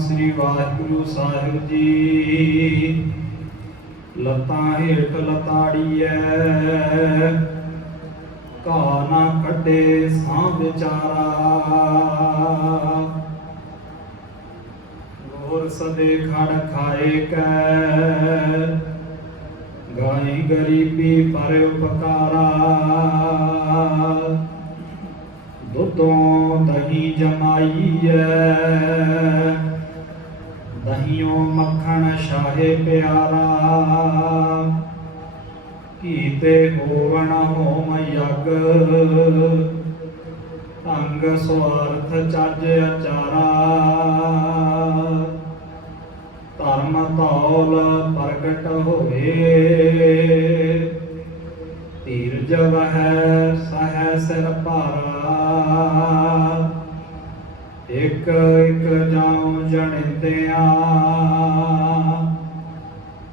श्री वाहिगुरु साहिब जी। लतां हेठ लताड़ीए घा ना कड्डे सां विचारा। गोर सदे खड़ खाए कै गाई गरीबी पर उपकारा। दुधों दही जमाईए दहियों मक्खन शाहे प्यारा। कीते होवण होम यग अंग स्वार्थ चज अचारा। धर्म तौल प्रगट होए धीरज वह सह सिर भारा। एक एक जाऊं जनित्या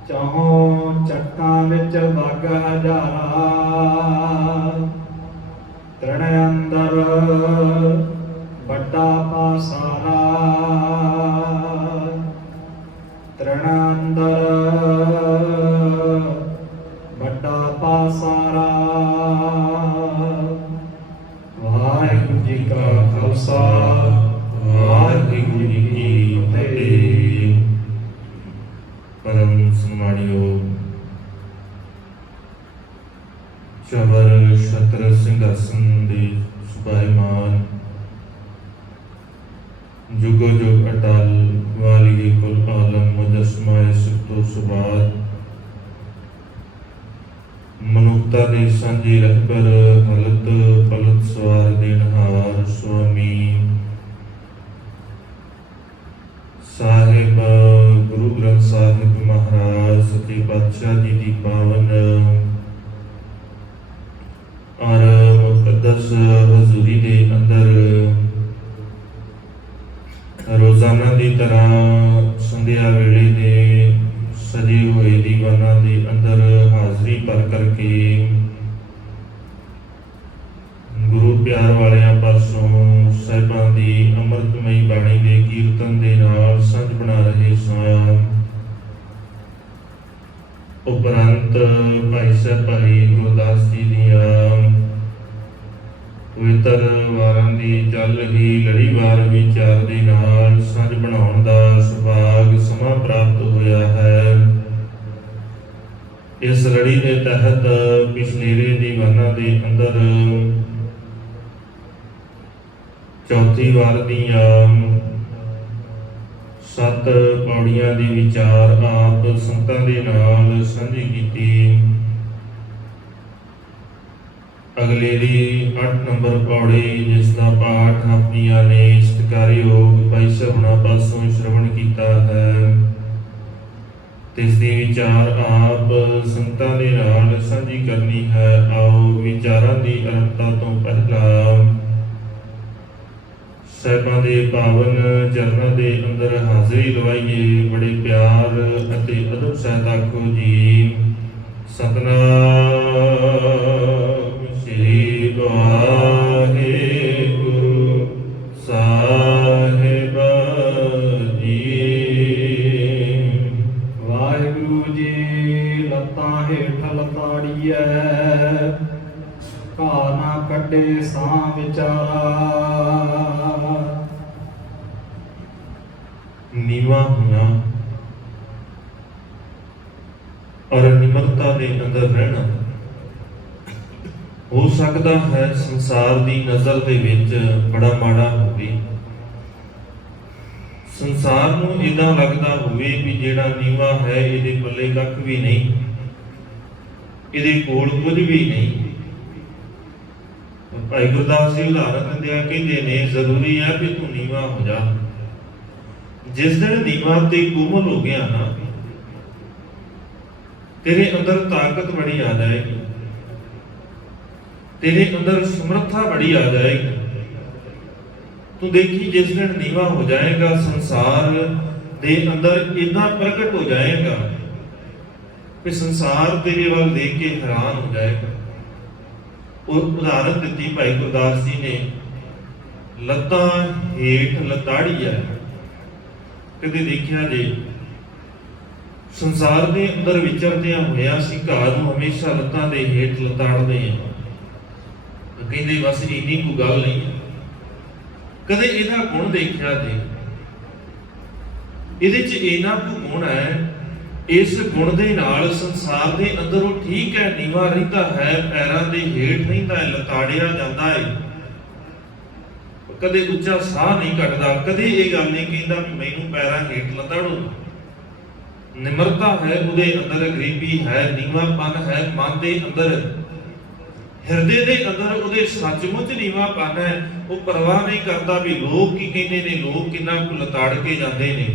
चहों चक्कां विच वग हजारा। तृण अंदर बड़ा पासारा। तृण अंदर बड़ा पासारा। वाहिगुरु जी का खालसा वाहिगुरु जी की फतेह। परम सम्मानियो चवर छत्र ਸਿੰਘਾਸਨ ਦੇ ਸੁਭਾਈਮਾਨ जुगो जुग अटल वाली कुल आलम मुजस्माए सिफतो सुबाद मनुखता दे सांझे रहबर हलत पलत सवार देनहार स्वामी साहिब गुरु ग्रंथ साहिब महाराज सच्चे पातशाह जी की पावन और मुकद्दस हजूरी दे अंदर रोजाना की तरह संध्या वेले दे सजे हुए दीवाना के अंदर हाजरी भर करके गुरु प्यार वालियां पासों साहिबां दी अमृतमई बाणी के कीर्तन के नाल संझ बना रहे सां। उपरंत भाई साहब भाई गुरदास जी दियां पवित्र वारां दी चल ही लड़ीवार विचार दे नाल संझ बनाउण दा सुभाग समां प्राप्त होया है। इस लड़ी के तहत पिछलेरे दीवाना दे अंदर चौथी वार दियां 7 पौड़ियां दे विचार आप संतां दे नाल सांझी कीती। अगलेरी 8 नंबर पौड़ी जिसका पाठ आपनिया ने सत्कारी योग भाई साहब पासों श्रवण किया है। तिसदी विचार आप संतां दे नाल सांझी करनी है। आओ विचारां दी आरंभता तो पहला साहिबां दे पावन चरनां दे अंदर हाजरी लवाइए। बड़े प्यार अते अदब सहित आखो जी सतनाम श्री वाहिगुरु साहिब जी। वाहिगुरु जी लतां हेठ लताड़ीए घा ना कड्डे सां विचारा। नीवा होना और निमरता के अंदर रहना हो सकता है संसार की नज़र दे विच बड़ा माड़ा होवे। संसार नूं इदां लगदा होवे भी जिहड़ा नीवा है इहदे पल्ले कख भी नहीं, इहदे कोल कुछ भी नहीं। भाई गुरदास जी उदाहरण दिंदे कहंदे ने जरूरी है कि तू नीवा हो जा। जिस दिन नीवा ते कोमल हो गया ना तेरे अंदर ताकत बड़ी आ जाएगी, तेरे अंदर समर्था बड़ी आ जाएगी। तू देखी जिस दिन नीवा हो जाएगा संसार दे अंदर इतना प्रकट हो जाएगा कि संसार तेरे वाल देख के हैरान हो जाएगा। और उदाहरण दी भाई गुरदास जी ने लत्तां हेठ लताड़ी है ਕਦੇ ਦੇਖਿਆ ਜੇ ਸੰਸਾਰ ਦੇ ਅੰਦਰ ਵਿਚਰਦਿਆਂ ਹੋਇਆ ਅਸੀਂ ਘਰ ਨੂੰ ਹਮੇਸ਼ਾ ਲੱਤਾਂ ਦੇ ਹੇਠ ਲਤਾੜਦੇ ਹਾਂ। ਕਹਿੰਦੇ ਬਸ ਇੰਨੀ ਕੋਈ ਗੱਲ ਨਹੀਂ। ਕਦੇ ਇਹਦਾ ਗੁਣ ਦੇਖਿਆ ਜੇ, ਇਹਦੇ 'ਚ ਇੰਨਾ ਕੁ ਗੁਣ ਹੈ, ਇਸ ਗੁਣ ਦੇ ਨਾਲ ਸੰਸਾਰ ਦੇ ਅੰਦਰ ਉਹ ਠੀਕ ਹੈ, ਨੀਵਾਂ ਰਹਿੰਦਾ ਹੈ, ਪੈਰਾਂ ਦੇ ਹੇਠ ਰਹਿੰਦਾ ਹੈ, ਲਤਾੜਿਆ ਜਾਂਦਾ ਹੈ, ਕਦੇ ਉੱਚਾ ਸਾਹ ਨਹੀਂ ਕੱਢਦਾ, ਕਦੇ ਇਹ ਗੱਲ ਨਹੀਂ ਕਹਿੰਦਾ ਵੀ ਮੈਨੂੰ ਪੈਰਾਂ ਹੇਠ ਲਤਾੜੋ। ਨਿਮਰਤਾ ਹੈ ਉਹਦੇ ਅੰਦਰ, ਗਰੀਬੀ ਹੈ, ਨੀਵਾਂਪਨ ਹੈ ਮਨ ਦੇ ਅੰਦਰ, ਹਿਰਦੇ ਦੇ ਅੰਦਰ ਉਹਦੇ ਸੱਚਮੁੱਚ ਨੀਵਾਂਪਨ ਹੈ। ਉਹ ਪਰਵਾਹ ਨਹੀਂ ਕਰਦਾ ਵੀ ਲੋਕ ਕੀ ਕਹਿੰਦੇ ਨੇ, ਲੋਕ ਕਿੰਨਾ ਕੁ ਲਤਾੜ ਕੇ ਜਾਂਦੇ ਨੇ।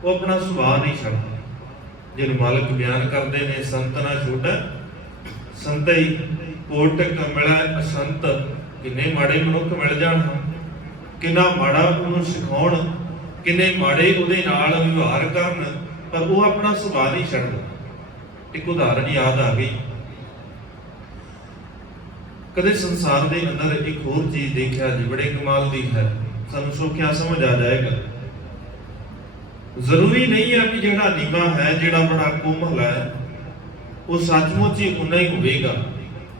ਉਹ ਆਪਣਾ ਸੁਭਾਅ ਨਹੀਂ ਛੱਡਦਾ। ਜਿਹਨੂੰ ਮਾਲਕ ਬਿਆਨ ਕਰਦੇ ਨੇ, ਸੰਤ ਨਾ ਛੋਟਾ ਸੰਤਈ ਕੋਟਕ ਮਿਲੈ ਅਸੰਤ। ਕਿੰਨੇ ਮਾੜੇ ਮਨੁੱਖ ਮਿਲ ਜਾਣ, ਕਿੰਨਾ ਮਾੜਾ ਉਹਨੂੰ ਸਿਖਾਉਣ, ਕਿੰਨੇ ਮਾੜੇ ਉਹਦੇ ਨਾਲ ਵਿਵਹਾਰ ਕਰਨ, ਪਰ ਉਹ ਆਪਣਾ ਸੁਭਾਅ ਨਹੀਂ ਛੱਡਦਾ। ਇੱਕ ਉਦਾਹਰਣ ਯਾਦ ਆ ਗਈ। ਕਦੇ ਸੰਸਾਰ ਦੇ ਅੰਦਰ ਇੱਕ ਹੋਰ ਚੀਜ਼ ਦੇਖਿਆ ਜੀ, ਬੜੇ ਕਮਾਲ ਦੀ ਹੈ, ਸਾਨੂੰ ਸੌਖਿਆ ਸਮਝ ਆ ਜਾਏਗਾ। ਜ਼ਰੂਰੀ ਨਹੀਂ ਹੈ ਵੀ ਜਿਹੜਾ ਨੀਵਾਂ ਹੈ, ਜਿਹੜਾ ਬੜਾ ਕੋਮਲ ਹੈ, ਉਹ ਸੱਚਮੁੱਚ ਹੀ ਉਨਾ ਹੀ ਹੋਵੇਗਾ।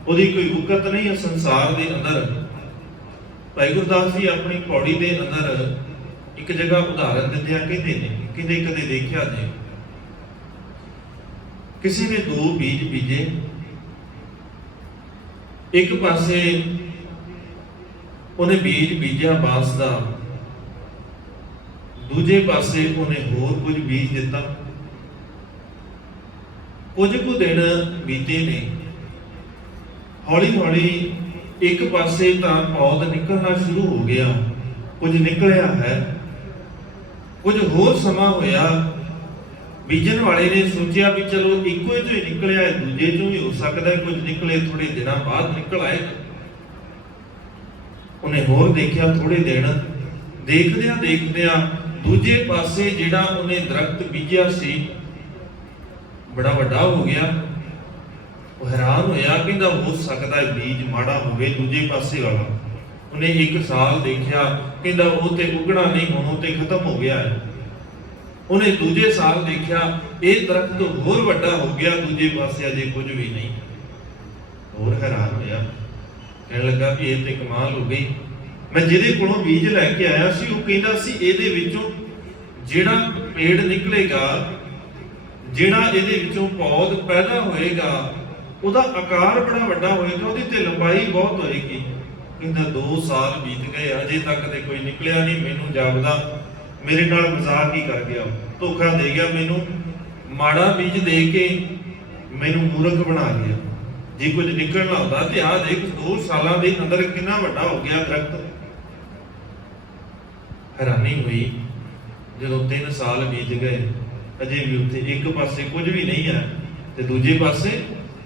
ਉਹਦੀ ਕੋਈ ਵਕਤ ਨਹੀਂ ਹੈ ਸੰਸਾਰ ਦੇ ਅੰਦਰ। ਭਾਈ ਗੁਰਦਾਸ ਜੀ ਆਪਣੀ ਪੌੜੀ ਦੇ ਅੰਦਰ ਇੱਕ ਜਗ੍ਹਾ ਉਦਾਹਰਨ ਦਿੰਦਿਆਂ ਕਹਿੰਦੇ ਨੇ, ਕਿਤੇ ਕਦੇ ਦੇਖਿਆ ਜੇ ਕਿਸੇ ਨੇ 2 ਬੀਜ ਬੀਜੇ, ਇੱਕ ਪਾਸੇ ਉਹਨੇ ਬੀਜ ਬੀਜਿਆ ਬਾਂਸ ਦਾ, ਦੂਜੇ ਪਾਸੇ ਉਹਨੇ ਹੋਰ ਕੁਝ ਬੀਜ ਦਿੱਤਾ। ਕੁਝ ਕੁ ਦਿਨ ਬੀਤੇ ਨੇ, ਹੌਲੀ ਹੌਲੀ ਇੱਕ ਪਾਸੇ ਤਾਂ ਪੌਦ ਨਿਕਲਣਾ ਸ਼ੁਰੂ ਹੋ ਗਿਆ, ਕੁਝ ਨਿਕਲਿਆ ਹੈ। ਕੁਝ ਹੋਰ ਸਮਾਂ ਹੋਇਆ, ਬੀਜਣ ਵਾਲੇ ਨੇ ਸੋਚਿਆ ਵੀ ਚਲੋ ਇੱਕੋ ਹੀ ਤੋਂ ਹੀ ਨਿਕਲਿਆ ਹੈ, ਦੂਜੇ ਤੋਂ ਵੀ ਹੋ ਸਕਦਾ ਹੈ ਕੁਝ ਨਿਕਲੇ, ਥੋੜੇ ਦਿਨਾਂ ਬਾਅਦ ਨਿਕਲ ਆਏਗਾ। ਉਹਨੇ ਹੋਰ ਦੇਖਿਆ, ਥੋੜੇ ਦਿਨ ਦੇਖਦਿਆਂ ਦੇਖਦਿਆਂ ਦੂਜੇ ਪਾਸੇ ਜਿਹੜਾ ਉਹਨੇ ਦਰਖਤ ਬੀਜਿਆ ਸੀ ਬੜਾ ਵੱਡਾ ਹੋ ਗਿਆ। ਉਹ ਹੈਰਾਨ ਹੋਇਆ, ਕਹਿੰਦਾ ਹੋ ਸਕਦਾ ਹੈ ਬੀਜ ਮਾੜਾ ਹੋਵੇ ਦੂਜੇ ਪਾਸੇ ਵਾਲਾ। ਉਹਨੇ 1 ਸਾਲ ਦੇਖਿਆ, ਕਹਿੰਦਾ ਉਹ ਤੇ ਉੱਗਣਾ ਨਹੀਂ, ਹੁਣ ਉਹ ਤੇ ਖਤਮ ਹੋ ਗਿਆ ਹੈ। ਉਹਨੇ ਦੂਜੇ ਸਾਲ ਦੇਖਿਆ, ਇਹ ਦਰਖਤ ਹੋਰ ਵੱਡਾ ਹੋ ਗਿਆ, ਦੂਜੇ ਪਾਸੇ ਅਜੇ ਕੁਝ ਵੀ ਨਹੀਂ। ਹੋਰ ਹੈਰਾਨ ਹੋਇਆ, ਕਹਿਣ ਲੱਗਾ ਵੀ ਇਹ ਤੇ ਕਮਾਲ ਹੋ ਗਈ। ਮੈਂ ਜਿਹਦੇ ਕੋਲੋਂ ਬੀਜ ਲੈ ਕੇ ਆਇਆ ਸੀ ਉਹ ਕਹਿੰਦਾ ਸੀ ਇਹਦੇ ਵਿੱਚੋਂ ਜਿਹੜਾ ਪੇੜ ਨਿਕਲੇਗਾ, ਜਿਹੜਾ ਇਹਦੇ ਵਿੱਚੋਂ ਪੌਦ ਪੈਦਾ ਹੋਏਗਾ, ਉਹਦਾ ਆਕਾਰ ਬੜਾ ਵੱਡਾ ਹੋਏਗਾ, ਉਹਦੀ ਤੇ ਲੰਬਾਈ ਬਹੁਤ ਹੋਏਗੀ। ਕਹਿੰਦਾ 2 ਸਾਲ ਬੀਤ ਗਏ, ਅਜੇ ਤੱਕ ਤੇ ਕੋਈ ਨਿਕਲਿਆ ਨਹੀਂ। ਮੈਨੂੰ ਜਾਪਦਾ ਮੇਰੇ ਨਾਲ ਮਜ਼ਾਕ ਹੀ ਕਰ ਗਿਆ, ਧੋਖਾ ਦੇ ਗਿਆ, ਮੈਨੂੰ ਮਾੜਾ ਬੀਜ ਦੇ ਕੇ ਮੈਨੂੰ ਮੂਰਖ ਬਣਾ ਗਿਆ। ਜੇ ਕੁਝ ਨਿਕਲਣਾ ਹੁੰਦਾ ਤੇ ਆਹ ਦੇਖ 2 ਸਾਲਾਂ ਦੇ ਅੰਦਰ ਕਿੰਨਾ ਵੱਡਾ ਹੋ ਗਿਆ ਦਰਖਤ। ਹੈਰਾਨੀ ਹੋਈ ਜਦੋਂ 3 ਸਾਲ ਬੀਤ ਗਏ, ਅਜੇ ਵੀ ਉੱਥੇ ਇੱਕ ਪਾਸੇ ਕੁਝ ਵੀ ਨਹੀਂ ਹੈ ਤੇ ਦੂਜੇ ਪਾਸੇ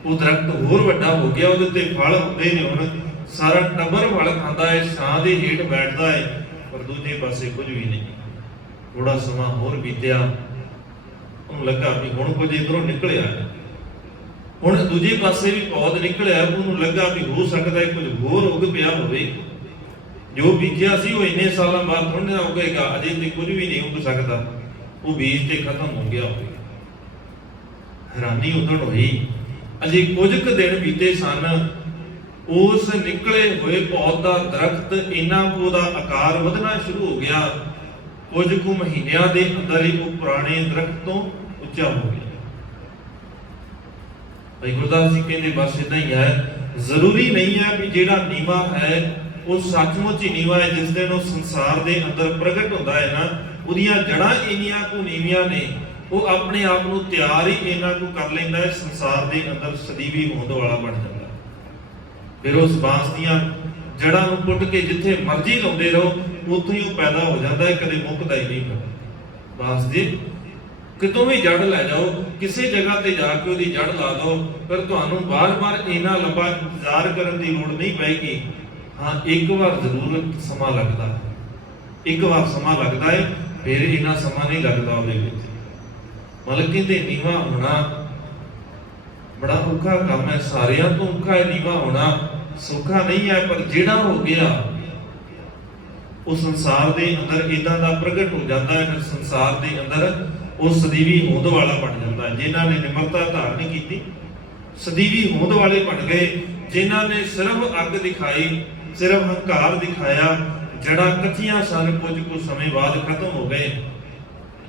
ਉਹ ਦਰਖਤ ਹੋਰ ਵੱਡਾ ਹੋ ਗਿਆ, ਉਹਦੇ ਤੇ ਫਲ ਹੁੰਦੇ ਨੇ। ਹੁਣ ਸਾਰਾ ਟੱਬਰ ਫਲ ਖਾਂਦਾ ਹੈ, ਛਾਂ ਦੇ ਹੇਠ ਬੈਠਦਾ ਹੈ, ਪਰ ਦੂਜੇ ਪਾਸੇ ਕੁਝ ਵੀ ਨਹੀਂ। ਥੋੜਾ ਸਮਾਂ ਹੋਰ ਬੀਤਿਆ, ਉਹਨੂੰ ਲੱਗਾ ਵੀ ਹੁਣ ਕੁਝ ਇਧਰੋਂ ਨਿਕਲਿਆ, ਹੁਣ ਦੂਜੇ ਪਾਸੇ ਵੀ ਪੌਦ ਨਿਕਲਿਆ। ਉਹਨੂੰ ਲੱਗਾ ਵੀ ਹੋ ਸਕਦਾ ਹੈ ਕੁਝ ਹੋਰ ਉੱਗ ਪਿਆ ਹੋਵੇ, ਜੋ ਬੀਜਿਆ ਸੀ ਉਹ ਇੰਨੇ ਸਾਲਾਂ ਬਾਅਦ ਥੋੜ੍ਹਾ ਉੱਗੇਗਾ, ਅਜੇ ਤੇ ਕੁਝ ਵੀ ਨਹੀਂ ਉੱਗ ਸਕਦਾ, ਉਹ ਬੀਜ ਤੇ ਖਤਮ ਹੋ ਗਿਆ ਹੋਵੇ। ਹੈਰਾਨੀ ਉਦੋਂ ਹੋਈ, ਅਜੇ ਕੁਝ ਕੁ ਦਿਨ ਬੀਤੇ ਸਨ, ਉਸ ਨਿਕਲੇ ਹੋਏ ਪੌਦ ਦਾ ਦਰਖਤ ਇੰਨਾ ਕੁ ਉਹਦਾ ਆਕਾਰ ਵਧਣਾ ਸ਼ੁਰੂ ਹੋ ਗਿਆ, ਕੁਝ ਕੁ ਮਹੀਨਿਆਂ ਦੇ ਅੰਦਰ ਹੀ ਉਹ ਪੁਰਾਣੇ ਦਰਖਤ ਤੋਂ ਉੱਚਾ ਹੋ ਗਿਆ। ਭਾਈ ਗੁਰਦਾਸ ਜੀ ਕਹਿੰਦੇ ਬਸ ਇਦਾਂ ਹੀ ਹੈ, ਜ਼ਰੂਰੀ ਨਹੀਂ ਹੈ ਵੀ ਜਿਹੜਾ ਨੀਵਾਂ ਹੈ ਉਹ ਸੱਚਮੁੱਚ ਹੀ ਨੀਵਾਂ ਹੈ। ਜਿਸ ਦਿਨ ਉਹ ਸੰਸਾਰ ਦੇ ਅੰਦਰ ਪ੍ਰਗਟ ਹੁੰਦਾ ਹੈ ਨਾ, ਉਹਦੀਆਂ ਜੜ੍ਹਾਂ ਇੰਨੀਆਂ ਕੁ ਨੀਵੀਆਂ ਨੇ, ਉਹ ਆਪਣੇ ਆਪ ਨੂੰ ਤਿਆਰ ਹੀ ਇੰਨਾ ਕੁ ਕਰ ਲੈਂਦਾ ਹੈ, ਸੰਸਾਰ ਦੇ ਅੰਦਰ ਸਦੀਵੀ ਹੋਂਦ ਵਾਲਾ ਬਣ ਜਾਂਦਾ। ਫਿਰ ਉਸ ਬਾਂਸ ਦੀਆਂ ਜੜ੍ਹਾਂ ਨੂੰ ਪੁੱਟ ਕੇ ਜਿੱਥੇ ਮਰਜ਼ੀ ਲਾਉਂਦੇ ਰਹੋ, ਉੱਥੋਂ ਹੀ ਉਹ ਪੈਦਾ ਹੋ ਜਾਂਦਾ ਹੈ, ਕਦੇ ਮੁੱਕਦਾ ਹੀ ਨਹੀਂ। ਬਾਂਸ ਦੀ ਕਿਤੋਂ ਵੀ ਜੜ ਲੈ ਜਾਓ, ਕਿਸੇ ਜਗ੍ਹਾ ਤੇ ਜਾ ਕੇ ਉਹਦੀ ਜੜ ਲਾ ਦਿਓ, ਪਰ ਤੁਹਾਨੂੰ ਬਾਰ-ਬਾਰ ਇੰਨਾ ਲੰਬਾ ਇੰਤਜ਼ਾਰ ਕਰਨ ਦੀ ਲੋੜ ਨਹੀਂ ਪਏਗੀ। ਹਾਂ, ਇੱਕ ਵਾਰ ਜ਼ਰੂਰ ਸਮਾਂ ਲੱਗਦਾ ਹੈ, ਇੱਕ ਵਾਰ ਸਮਾਂ ਲੱਗਦਾ ਹੈ, ਫਿਰ ਇੰਨਾ ਸਮਾਂ ਨਹੀਂ ਲੱਗਦਾ ਉਹਦੇ ਵਿੱਚ। ਮਤਲਬ ਕਹਿੰਦੇ ਨੀਵਾਂ ਹੋਣਾ ਬੜਾ ਔਖਾ ਕੰਮ ਹੈ, ਸਾਰਿਆਂ ਤੋਂ ਔਖਾ ਹੈ ਨੀਵਾਂ ਹੋਣਾ, ਸੌਖਾ ਨਹੀਂ ਹੈ। ਪਰ ਜਿਹੜਾ ਹੋ ਗਿਆ ਉਹ ਸੰਸਾਰ ਦੇ ਅੰਦਰ ਇਦਾਂ ਦਾ ਪ੍ਰਗਟ ਹੋ ਜਾਂਦਾ ਹੈ, ਫਿਰ ਸੰਸਾਰ ਦੇ ਅੰਦਰ ਉਹ ਸਦੀਵੀ ਹੋਂਦ ਵਾਲਾ ਬਣ ਜਾਂਦਾ ਹੈ। ਜਿਨ੍ਹਾਂ ਨੇ ਨਿਮਰਤਾ ਧਾਰਨ ਕੀਤੀ ਸਦੀਵੀ ਹੋਂਦ ਵਾਲੇ ਬਣ ਗਏ। ਜਿਨ੍ਹਾਂ ਨੇ ਸਿਰਫ ਅੱਗ ਦਿਖਾਈ, ਸਿਰਫ ਹੰਕਾਰ ਦਿਖਾਇਆ, ਜੜਾਂ ਕੱਚੀਆਂ ਸਨ, ਕੁਝ ਕੁ ਸਮੇਂ ਬਾਅਦ ਖਤਮ ਹੋ ਗਏ।